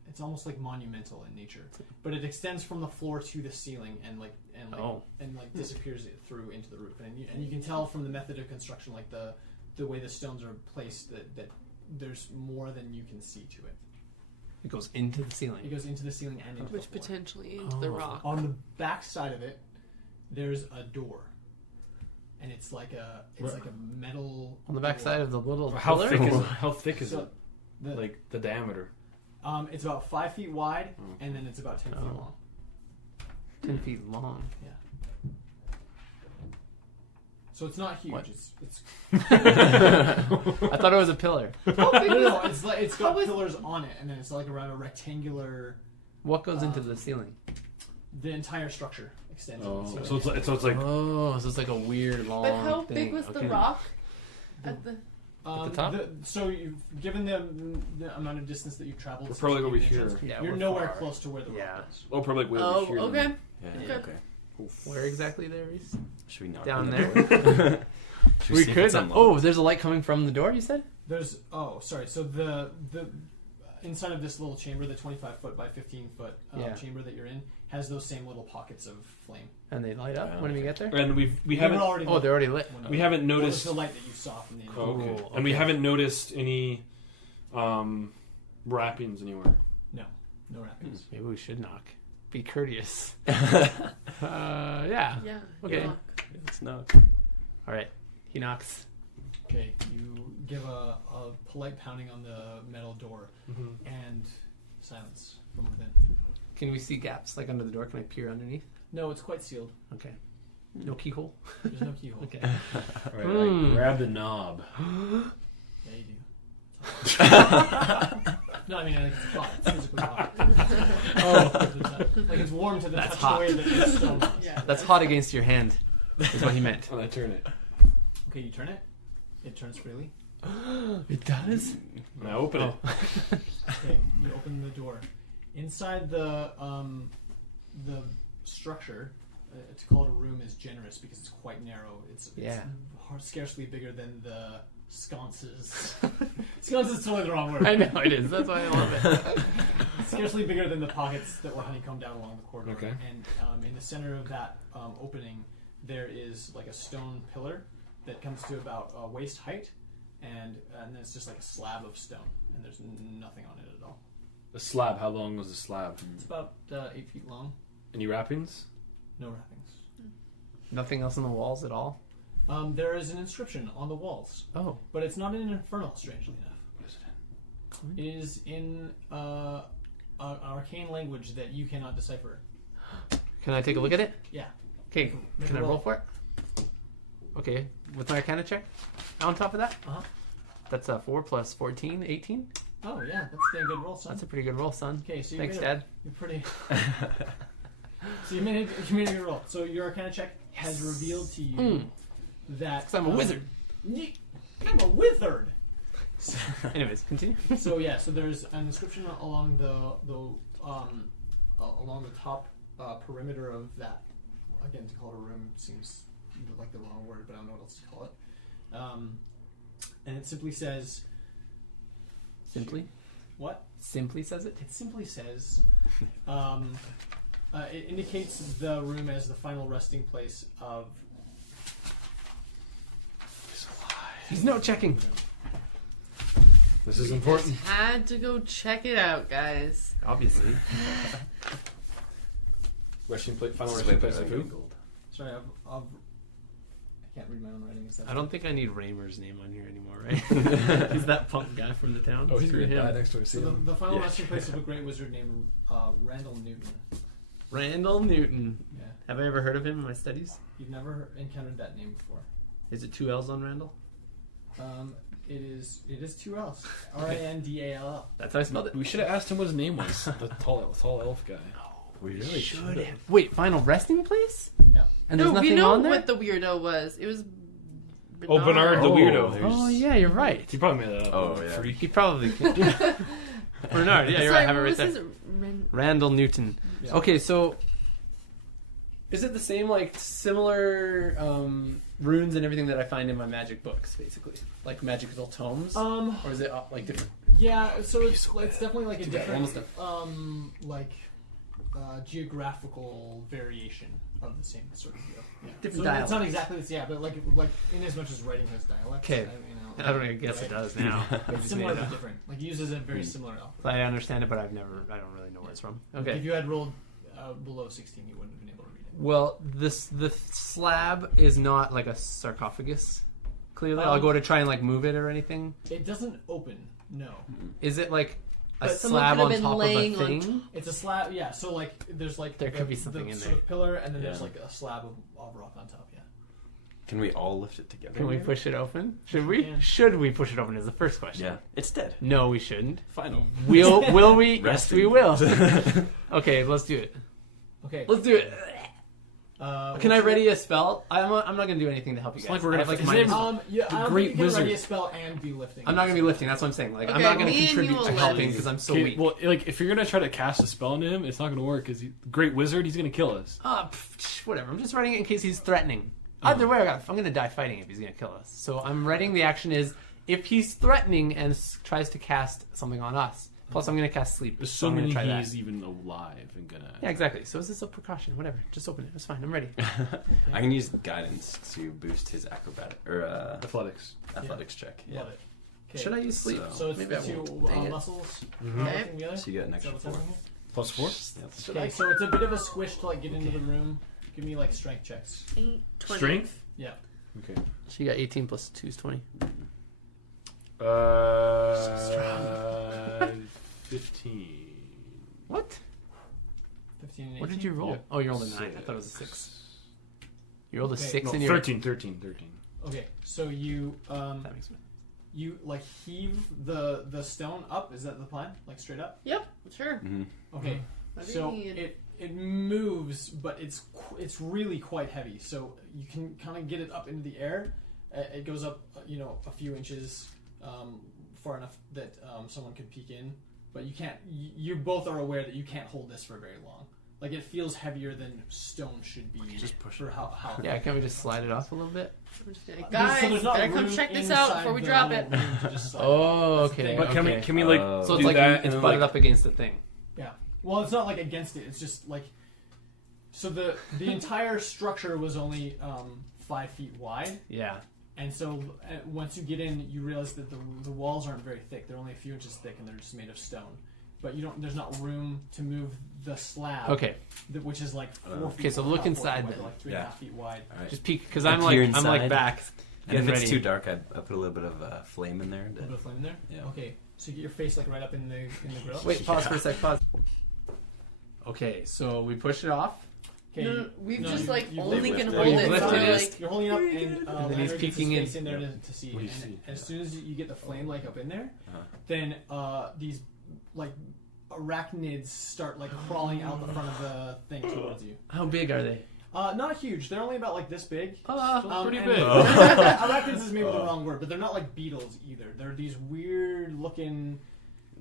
it's almost like monumental in nature, but it extends from the floor to the ceiling and disappears it through into the roof. And you can tell from the method of construction, like the way the stones are placed, that there's more than you can see to it. It goes into the It ceiling. goes into the ceiling and into Which the floor. potentially into the Oh. rock. On the back side of it, there's a door. and it's like a metal On the backside of the little How pillar? thick is So it? the, Like the diameter. it's about 5 feet wide, and then it's about 10 feet Oh. long. 10 feet long. So it's not huge. What? It's I thought it was a pillar. no. It's like it's got How is- pillars on it, and then it's like around a rectangular. What goes into the ceiling? The entire structure extends. Oh, into the so ceiling. it's like Oh, so it's like a weird long But how thing. big was the Okay. rock? At the At the top? So you've given the amount of distance that you've traveled. We're since probably you over gave the here. entrance, Yeah, you're we're nowhere far. close to where the Yeah. rock is. probably way oh, over here. okay. Yeah. Okay. Okay. Where exactly there is? Should we knock Down on the there? door? Should We see if could. it's unlocked? Oh, there's a light coming from the door, you said? There's sorry. So the inside of this little chamber, the 25 foot by 15 foot Yeah. chamber that you're in, has those same little pockets of flame. And they light up Yeah, when we okay. get there? And we They haven't were already Oh, they're already lit. when we you- haven't well, it's noticed. the light that you saw from the. Oh, okay. Oh, And we okay. haven't noticed any wrappings anywhere. No wrappings. Maybe we should knock. Be courteous. Yeah. Yeah. Okay. Rock. It's not. All right. He knocks. Okay, you give a polite pounding on the metal door, and silence from within. Can we see gaps like under the door? Can I peer underneath? No, it's quite sealed. Okay. No keyhole? There's no keyhole. Okay. All right, Hmm. I grab the knob. Yeah, you do. No, I mean, I think it's hot. It's physically hot. Like it's warm to the That's touch hot. the way that it's stone was. Yeah. That's hot against your hand, is what he meant. And I turn it. Okay, you turn it. It turns freely. It does? And I open it. Okay, you open the door. Inside the structure, to call it a room is generous because it's quite narrow. It's scarcely bigger than the sconces. Sconce is totally the wrong word. I know it is. That's why I love it. Scarcely bigger than the pockets that were honeycombed down along the corridor. Okay. And in the center of that opening, there is like a stone pillar that comes to about waist height, and then it's just like a slab of stone, and there's nothing on it at all. The slab. How long was the slab? It's about 8 feet long. Any wrappings? No wrappings. Nothing else on the walls at all? There is an inscription on the walls, Oh. but it's not in Infernal, strangely enough. What is it in? It is in an arcane language that you cannot decipher. Can I take a look at it? Yeah. Okay, Make can a I roll roll. for it? Okay, with my Arcana check? On top of that? Uh-huh. That's 4 plus 14, 18. Oh, yeah, that's a damn good roll, son. That's a pretty good roll, son. Okay, so you Thanks, made Dad. You're pretty. So you made a good roll. So your Arcana check has revealed to you that Because I'm a wizard. I'm a wizard. Anyways, continue. So yeah, so there's an inscription along along the top perimeter of that. Again, to call it a room seems like the wrong word, but I don't know what else to call it. And it simply says Simply? what? Simply says it? It simply says. It indicates the room as the final resting place of. He's no checking. This is important. Had to go check it out, guys. Obviously. Resting plate. Final This is resting way place better of than who? gold. Sorry, I can't read my own writing. Is that I don't think I need Raymer's name on here anymore, right? He's that punk guy from the town. Oh, he's Screw gonna die him. next to a So ceiling. the final Yeah. resting place of a great wizard named Randall Newton. Randall Newton. Yeah, Have I ever heard of him in my studies? you've never encountered that name before. Is it 2 L's on Randall? It is 2 L's. Randall. That's how I spelled it. We should have asked him what his name was. The tall elf guy. We really should have. Wait, final resting place? Yeah. And there's No, we nothing know on there? what the weirdo was. It was. Oh, Bernard the Oh, weirdo. there's- Oh, yeah, you're right. He probably made that up. Oh, yeah. Freak. He probably can. Bernard, yeah, you're Sorry, right. I have it what right was there. his Randall Newton. Yeah. Okay, so is it the same, like, similar runes and everything that I find in my magic books, basically? Like magical tomes? Or is it, like, different? Yeah, so it's definitely like a Almost different, geographical variation of the same sort of deal. Yeah. Different so dialects. it's not exactly the same, yeah, but like in as much as writing has dialects. Okay. I don't even guess right? it does now. I It's just similar made it but up. different. Like it uses a very similar alphabet. I understand it, but I don't really know where it's from. If Okay. you had rolled below 16, you wouldn't have been able to read it. Well, the slab is not like a sarcophagus. Clearly, I'll go to try and like move it or anything. It doesn't open. No. Is it like a But someone slab could have on been top of a laying on thing? It's a slab. Yeah. So like there's like There could be something in sort there. of pillar, and then there's Yeah. like a slab of rock on top. Yeah. Can we all lift it together? Can we maybe? push it open? Should Yes, we? we can. Should we push it open? Is the first question. Yeah, it's dead. No, we shouldn't. Final. Will we? Yes, Resting. we will. Okay, let's do it. Okay. Let's do it. Can I what's ready a spell? I'm not going to do anything to help you It's guys. like we're gonna I have, his minus- name- Yeah, The I don't Great think you can ready Wizard. a spell and be lifting. I'm not going to be lifting. That's what I'm saying. Like, I'm Okay, not going to me and contribute you to will helping lift. because I'm so Okay, weak. well, like if you're gonna try to cast a spell into him, it's not gonna work because Great Wizard, he's gonna kill us. Whatever. I'm just writing it in case he's threatening. Either way, I'm going to die fighting if he's going to kill us. So I'm writing the action is if he's threatening and tries to cast something on us. Plus, I'm going to cast sleep. So I'm going Assuming to try he's that. even alive and gonna. Yeah, exactly. So this is a precaution. Whatever. Just open it. It's fine. I'm ready. I can use guidance to boost his acrobatic or Athletics. athletics check. Yeah. Love it. Okay. Should I use sleep? So it's Maybe I the two won't. Dang it. muscles. Mhm. Okay. working together? So you get an Is that extra what's 4. happening Plus 4. Yep. here? Okay, so it's a bit of a squish to like get into the room. Give me like strength checks. 8, 20. Strength. Yeah. Okay. So you got 18 plus 2 is 20. 15. What? 15 and 18. What did you roll? Yeah. Oh, you rolled a 9. I thought it was a 6. You rolled a Okay. 6 No, in your... 13. Okay, so you That makes sense. you like heave the stone up. Is that the plan? Like straight up? Yep, sure. Mm-hmm. Okay. What do So you need? it moves, but it's really quite heavy. So you can kind of get it up into the air. It goes up, a few inches, far enough that someone could peek in. But you can't. You both are aware that you can't hold this for very long. Like it feels heavier than stone should be. just push for it. how. Yeah, can't we just slide it off a little bit? I'm just gonna, There's- guys, so there's not better come room check this out inside before we the drop little it. room to just slide. Oh, That's the okay. thing. But okay. can we like Oh. So do it's like that it's and then butted like up against the thing. Yeah. Well, it's not like against it. It's just like. So the entire structure was only 5 feet wide, Yeah. and so once you get in, you realize that the walls aren't very thick. They're only a few inches thick, and they're just made of stone. But there's not room to move the slab. Okay. Which is like 4 feet. Okay, so wide, look not 4 inside feet wide, then. like 3.5 Yeah. feet wide. All right. Just peek because Like I'm like here I'm like inside. back. And if getting it's ready. too dark, I put a little bit of flame in there. A little bit of flame in there. Yeah. Okay, so you get your face like right up in the grill. Wait, pause for a sec. Pause. Okay, so we push it off. Okay, No, we've no, just you- like you only lift can it. hold You've it. lifted So it. like, You're holding it up, and then he's Leonard gets peeking his in. face in there to see. What do you And see? as soon as you get the flame like up in there, Uh-huh. then these like arachnids start like crawling out the front of the thing towards you. How big are they? Not huge. They're only about like this big. pretty and big. Arachnids is maybe the wrong word, but they're not like beetles either. They're these weird looking.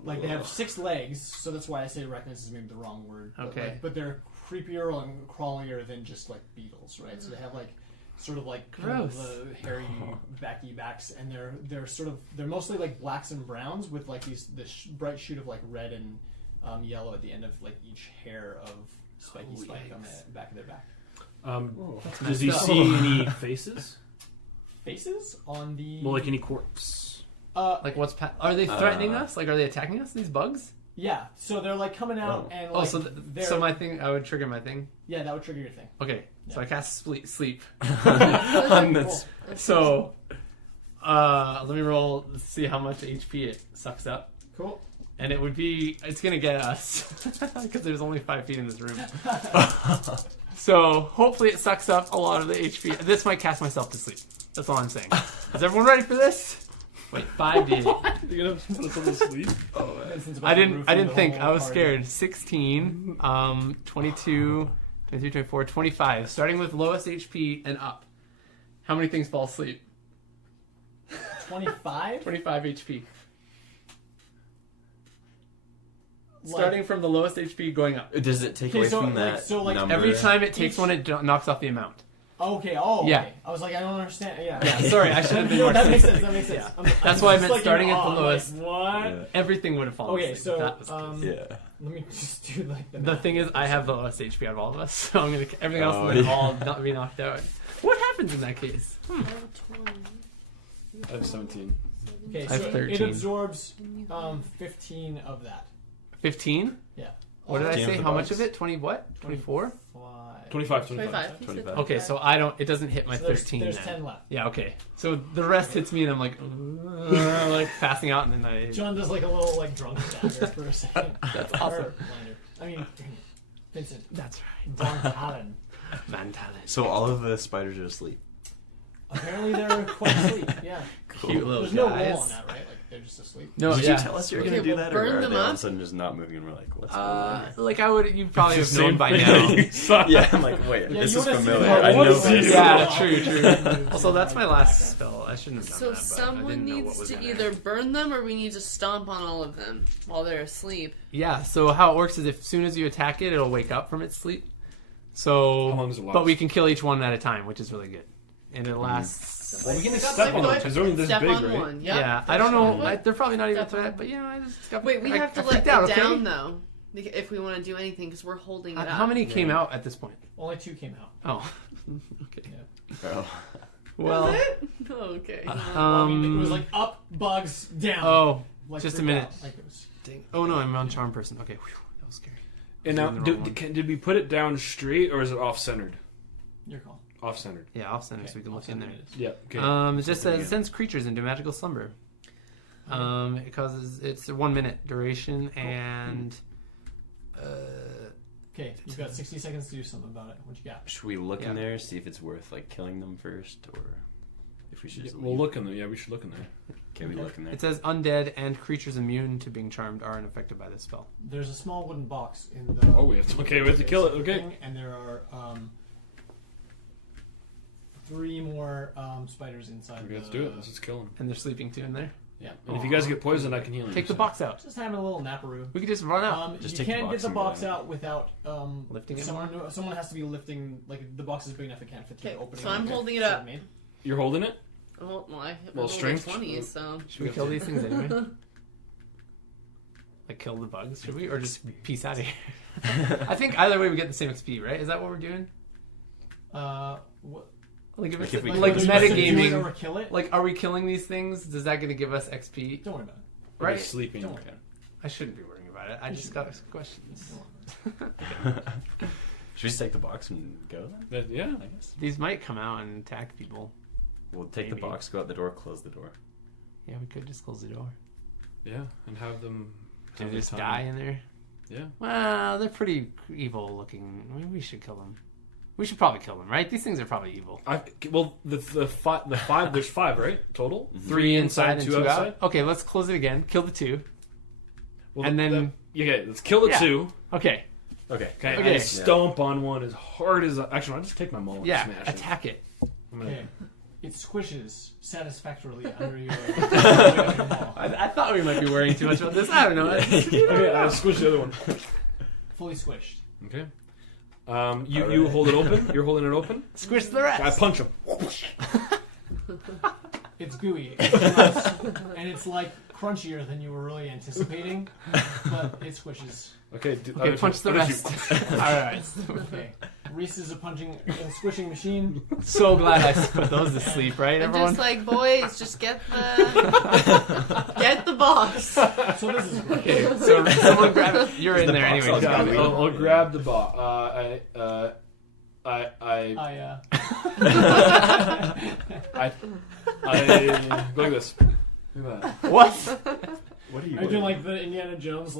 Like they have 6 legs, so that's why I say arachnids is maybe the wrong word. But, Okay. but they're creepier and crawlier than just like beetles, right? So they have like sort of like kind of Gross. the hairy backy backs, and they're mostly like blacks and browns with like this bright shoot of like red and yellow at the end of like each hair of spiky Holy spike on yikes. the back of their back. Does he messed up. see any faces? Faces on the Well, like any corpse. Like what's are they threatening us? Like are they attacking us? These bugs? yeah, so they're like coming out Oh. and Oh, like so they're so my thing. I would trigger my thing. yeah, that would trigger your thing. Okay, so Yeah. I cast sleep. On Cool. this- So, let me roll. Let's see how much HP it sucks up. Cool. And it would be, it's going to get us. Because there's only 5 feet in this room. So, hopefully it sucks up a lot of the HP. This might cast myself to sleep. That's all I'm saying. Is everyone ready for this? Wait, 5D. You're gonna put us to sleep? Vincent's about I to didn't roof think. the I whole was party. scared. 16, 22, 23, 24, 25. Starting with lowest HP and up. How many things fall asleep? 25? 25 HP. Starting from the lowest HP going up. Does it take Okay, away so, from like- that so, like, number? Every time it takes one, it knocks off the amount. Okay, Yeah. okay. I was like, I don't understand. Yeah. Yeah, sorry, I should have been No, more that makes specific. sense. That makes sense. Yeah. That's why I just, meant like, starting in at the awe. I'm lowest. Like, what? Yeah. Everything would have fallen Okay, asleep. so if that was the case. Yeah. let me just do like the. The math. thing is, I have the lowest HP out of all of us, so I'm gonna everything else Oh, will yeah. all not be knocked out. What happens in that case? I have 17. Okay, I have so 13. it absorbs 15 of that. 15? Yeah. What did I Jam say? the How much bugs. of it? 20 what? 24? 25. 25. 25. Okay, so I don't. It doesn't hit my So there's 13. There's then. 10 left. Yeah. Okay. So the rest hits me, and I'm like, like passing out, and then I. John does like a little like drunk stagger for a second. That's awesome. Or Lander. I mean, dang it. Vincent. That's right. Von Talon. Man talent. So all of the spiders are asleep. Apparently they're quite asleep. Yeah. Cute little There's no guys. roll on that, right? Like they're just asleep. No, Did yeah. you tell us you were Okay, going to do we'll that, burn or are them they all of up. a sudden just not moving and we're like, what's going on? Like I would, you probably have It's the known same by thing. now. Yeah, I'm like, wait, Yeah, this you is wanna see familiar. how- I what know is this. this? Yeah, true. Also, that's my last spell. I shouldn't have done So that. But I someone didn't know what needs was to in there. either burn them or we need to stomp on all of them while they're asleep. Yeah. So how it works is, if as soon as you attack it, it'll wake up from its sleep. So, How long does it last? but we can kill each one at a time, which is really good, and it lasts. Well, we can Step step on on them it. because they're only this Step big, on right? one. Yeah, Yep. I don't know. What? They're probably not even a Step on threat, but yeah, I just got. Wait, we I, have to I let freaked it out, okay? down though, if we want to do anything, because we're holding it up. How many came out at this point? Only 2 came out. Oh, okay. Oh. Well, Was it? Oh, okay. I mean, it was like up, bugs, down. oh, Like, just a freaked minute. out. Like it was, dang. Oh no, I'm on charm person. Okay, whew, that was scary. And now, Doing the wrong one. did we put it down straight or is it off-centered? your call. Off-centered. Yeah, off center, so we can look in there. Yeah. Okay. It just says it sends creatures into magical slumber. It causes it's a 1 minute duration and Okay, you've got 60 seconds to do something about it. What you got? Should we look Yeah. in there, see if it's worth like killing them first, or if we should just We'll leave? look in there. Yeah, we should look in there. Can we look in there? it says undead and creatures immune to being charmed are unaffected by this spell. There's a small wooden box in the. Oh, we have to kill it. Okay. thing, and there are 3 more spiders inside. Okay, let's do it. Let's just kill them. And they're sleeping too in there. Yeah. And if you guys get poisoned, I can heal you. Take the box out. Just having a little naparoo. We could just run out. Just You take the can't box get the and go box down. out without Lifting it someone has to be lifting. Like the box is big enough, it can't fit through Okay, the opening. so I'm Okay. holding it So up. made. You're holding it? Well, I Well, rolled a strength? 20, so. Should we kill these things anyway? Like kill the bugs, should we? Or just peace out of here? I think either way we get the same XP, right? Is that what we're doing? What, Like if Like it's if we like kill it, metagaming. or kill it. Like, are we killing these things? Is that going to give us XP? Don't worry about it. Right? Sleeping. Don't worry. I shouldn't be worrying about it. I just got questions. Should we just take the box and go then? Yeah. I guess. These might come out and attack people. We'll take Maybe. the box, go out the door, close the door. Yeah, we could just close the door. Yeah. And have them. Can have they their just time. die in there? Yeah. Well, they're pretty evil looking. I mean, we should kill them. We should probably kill them, right? These things are probably evil. Well, the five. There's 5, right? Total. Mhm. 3 inside and 2 outside. out. Okay, let's close it again. Kill the 2. Well, And then- okay, let's kill the Yeah. 2. Okay. Okay. Okay, Okay. and stomp on one as hard as actually. I'll just take my maul and Yeah, smash it. attack it. I'm gonna- Okay. It squishes satisfactorily under your. maul. I thought we might be worrying too much about this. I don't know. Okay, I'll squish the other one. Fully squished. Okay. You hold it open. You're holding it open. Squish the rest. I punch him. It's gooey. And it's like crunchier than you were really anticipating, but it squishes. Okay. Okay, punch the rest. All right. Okay. Reese is a squishing machine. So glad I put those to sleep, right, I'm everyone? just like, boys, just get the box. So this is great. Okay, so someone grab it. You're in The there box anyway. all Yeah, got I'll grab the box. I go like this. Look at that. What? What are you Are you doing like the Indiana Jones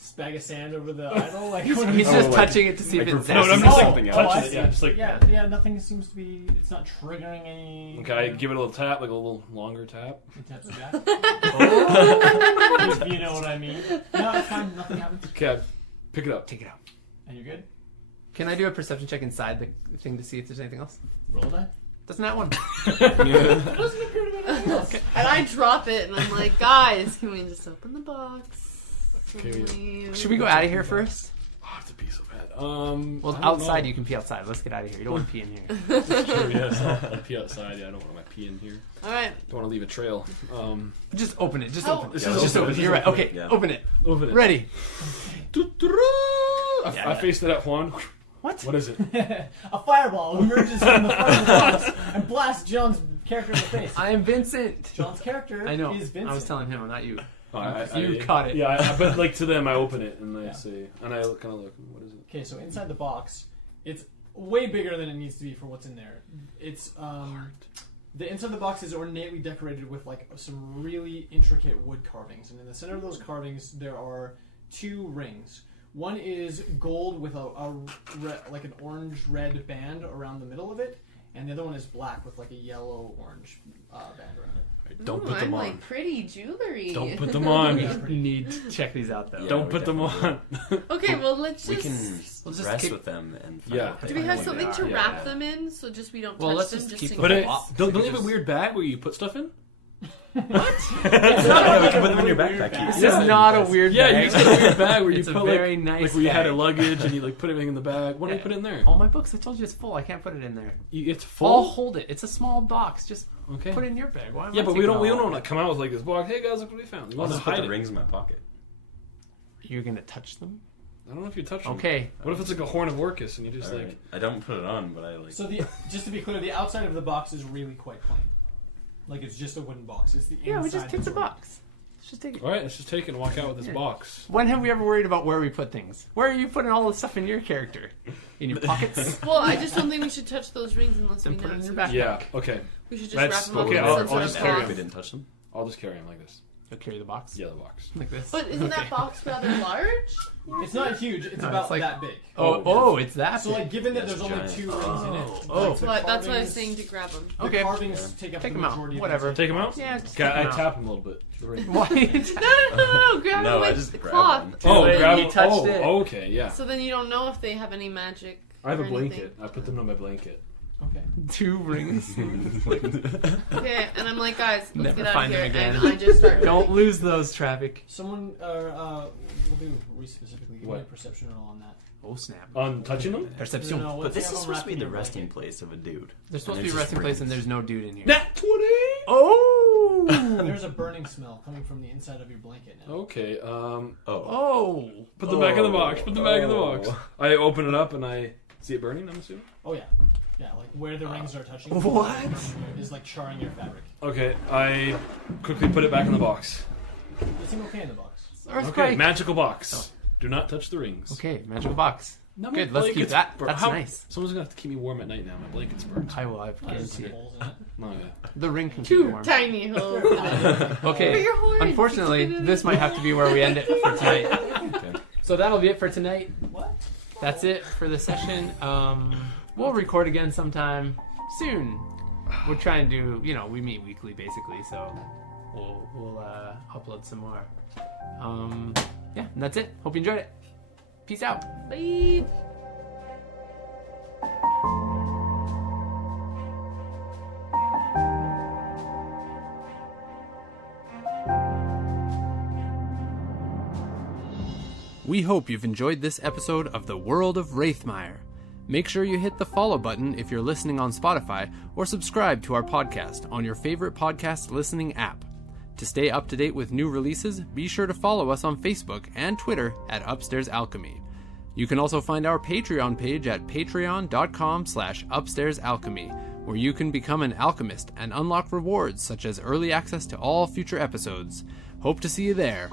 spag of sand over the idol? Like He's what are just you- like- touching it to see like if it's No, I'm zaps. just something like else. touching I it. Yeah, see. just like yeah, nothing seems to be. It's not triggering any. Okay, I give it a little tap, like a little longer tap. It taps it back. If you know what I mean. No, it's fine. Nothing happens. Okay, I pick it up. Take it out. And you're good. Can I do a perception check inside the thing to see if there's anything else? Roll a die. Doesn't that one? Doesn't appear to be anything else. And I drop it, and I'm like, guys, can we just open the box? Okay. Should we go out of here first? Oh, I have to pee so bad. Well, I don't outside know. you can pee outside. Let's get out of here. You don't want to pee in here. Sure, yes. I'll pee outside. Yeah, I don't want my pee in here. All right. Don't want to leave a trail. Just open it. Just Oh. open it. This is Just open open it. it. You're right. Open it. Okay, Yeah. open it. Open it. Ready. I faced it at Juan. What? What is it? A fireball emerges from the front of the box and blasts John's character in the face. I am Vincent. John's character I know. is Vincent. I was telling him, not you. You caught it. Yeah, but like to them, I open it and I Yeah. say, and I kind of look. What is it? Okay, so inside the box, it's way bigger than it needs to be for what's in there. It's the inside of the box is ornately decorated with like some really intricate wood carvings, and in the center of those carvings there are 2 rings. One is gold with like an orange red band around the middle of it, and the other one is black with like a yellow orange band around it. Don't Ooh, put them I'm on. like pretty jewelry. Don't put them on. You need to check these out though. Yeah, Don't we're put them on. Okay, well let's We just. can We'll just rest keep- with them and Yeah. Do we have something to Yeah. wrap them in so just we don't Well, touch let's them? just Just keep in them But case? don't you have a weird bag where you put stuff in? Yeah, we can put them in your backpack. bag. This Yeah. is not a weird Yeah, bag. you just have a weird bag where you It's a put very like, nice like where you had a bag. luggage and you like put everything in the bag. What do you Yeah. put in there? All my books, I told you, it's full. I can't put it in there. It's I'll full. hold it. It's a small box. Just Okay. put it in your bag. Why am Yeah, I but we taking don't all want of to come out with like this box. Hey guys, look what we found. We I'll want to just put hide the it. rings in my pocket. it? You're gonna touch them? I don't know if you touch them. Okay. What if it's like a horn of Orcus and you just All like? right. I don't put it on, but I like. So just to be clear, the outside of the box is really quite plain. Like it's just a wooden box. It's the Yeah, we inside just take the that's ornate. box. Let's just take it. All right, let's just take it and walk out with this Yeah. box. When have we ever worried about where we put things? Where are you putting all the stuff in your character? In your pockets? Well, I just don't think we should touch those rings unless we Then put know. it in your So backpack. Yeah. Okay. we should just That's- wrap them up okay, with I'll- some I'll sort just of carry we cloth. them. didn't touch them. I'll just carry them like this. You'll carry the box? Yeah, the box. Like this? But isn't that Okay. box rather large? It's not huge. It's No, about it's like- that big. Oh, it's that So like, big. given that That's there's only giant. 2 rings in it, Oh. like, the That's what I carvings- was saying to grab them. The Okay. carvings take up Take the them out. majority of Whatever. the Take them out. Yeah, just Okay, take I them out. tap them a little bit. The ring. Why? No, grab No, it I with just the grabbed cloth. one. Oh, late, grab you them. touched Oh, it. okay, yeah. So then you don't know if they have any magic. I have a or blanket. anything. I put them on my blanket. Okay. 2 rings. Okay, and I'm like, guys, let's Never get out find of here. them again. And I just start. Don't lose those, traffic. Someone, we'll do Reese specifically. Give me What? a perception roll on that. Oh, snap. On touching them? Perception. No, But let's this have is them supposed to be wrapped the in your resting blanket. place of a dude. There's supposed to And be a it's just resting place and rings. there's no dude in here. Nat 20! Oh! There's a burning smell coming from the inside of your blanket now. Okay, Oh. Oh! put them back in the box. Put them back in the Oh. box. I open it up and I see it burning, I'm assuming? Oh yeah. Yeah, like where the rings are touching. What? Is like charring your fabric. Okay, I quickly put it back in the box. You seem okay in the box. Earthquake. Okay, magical box. Do not touch the rings. Okay, magical box. No, Good, my let's keep blanket's that. burnt. That's How- nice. Someone's gonna have to keep me warm at night now. My blanket's burnt. I will, I There's guarantee some it. holes in it. No, yeah. The ring can keep Two you warm. tiny holes. Okay, For your horns. unfortunately, this might have to be where we end it for tonight. Okay. So that'll be it for tonight. What? That's it for the session. We'll record again sometime soon. We're trying to do, we meet weekly basically, so we'll upload some more. Yeah, and that's it. Hope you enjoyed it. Peace out. Bye. We hope you've enjoyed this episode of the World of Raethmire. Make sure you hit the follow button if you're listening on Spotify, or subscribe to our podcast on your favorite podcast listening app. To stay up to date with new releases, be sure to follow us on Facebook and Twitter at Upstairs Alchemy. You can also find our Patreon page at patreon.com/upstairsalchemy, where you can become an alchemist and unlock rewards such as early access to all future episodes. Hope to see you there.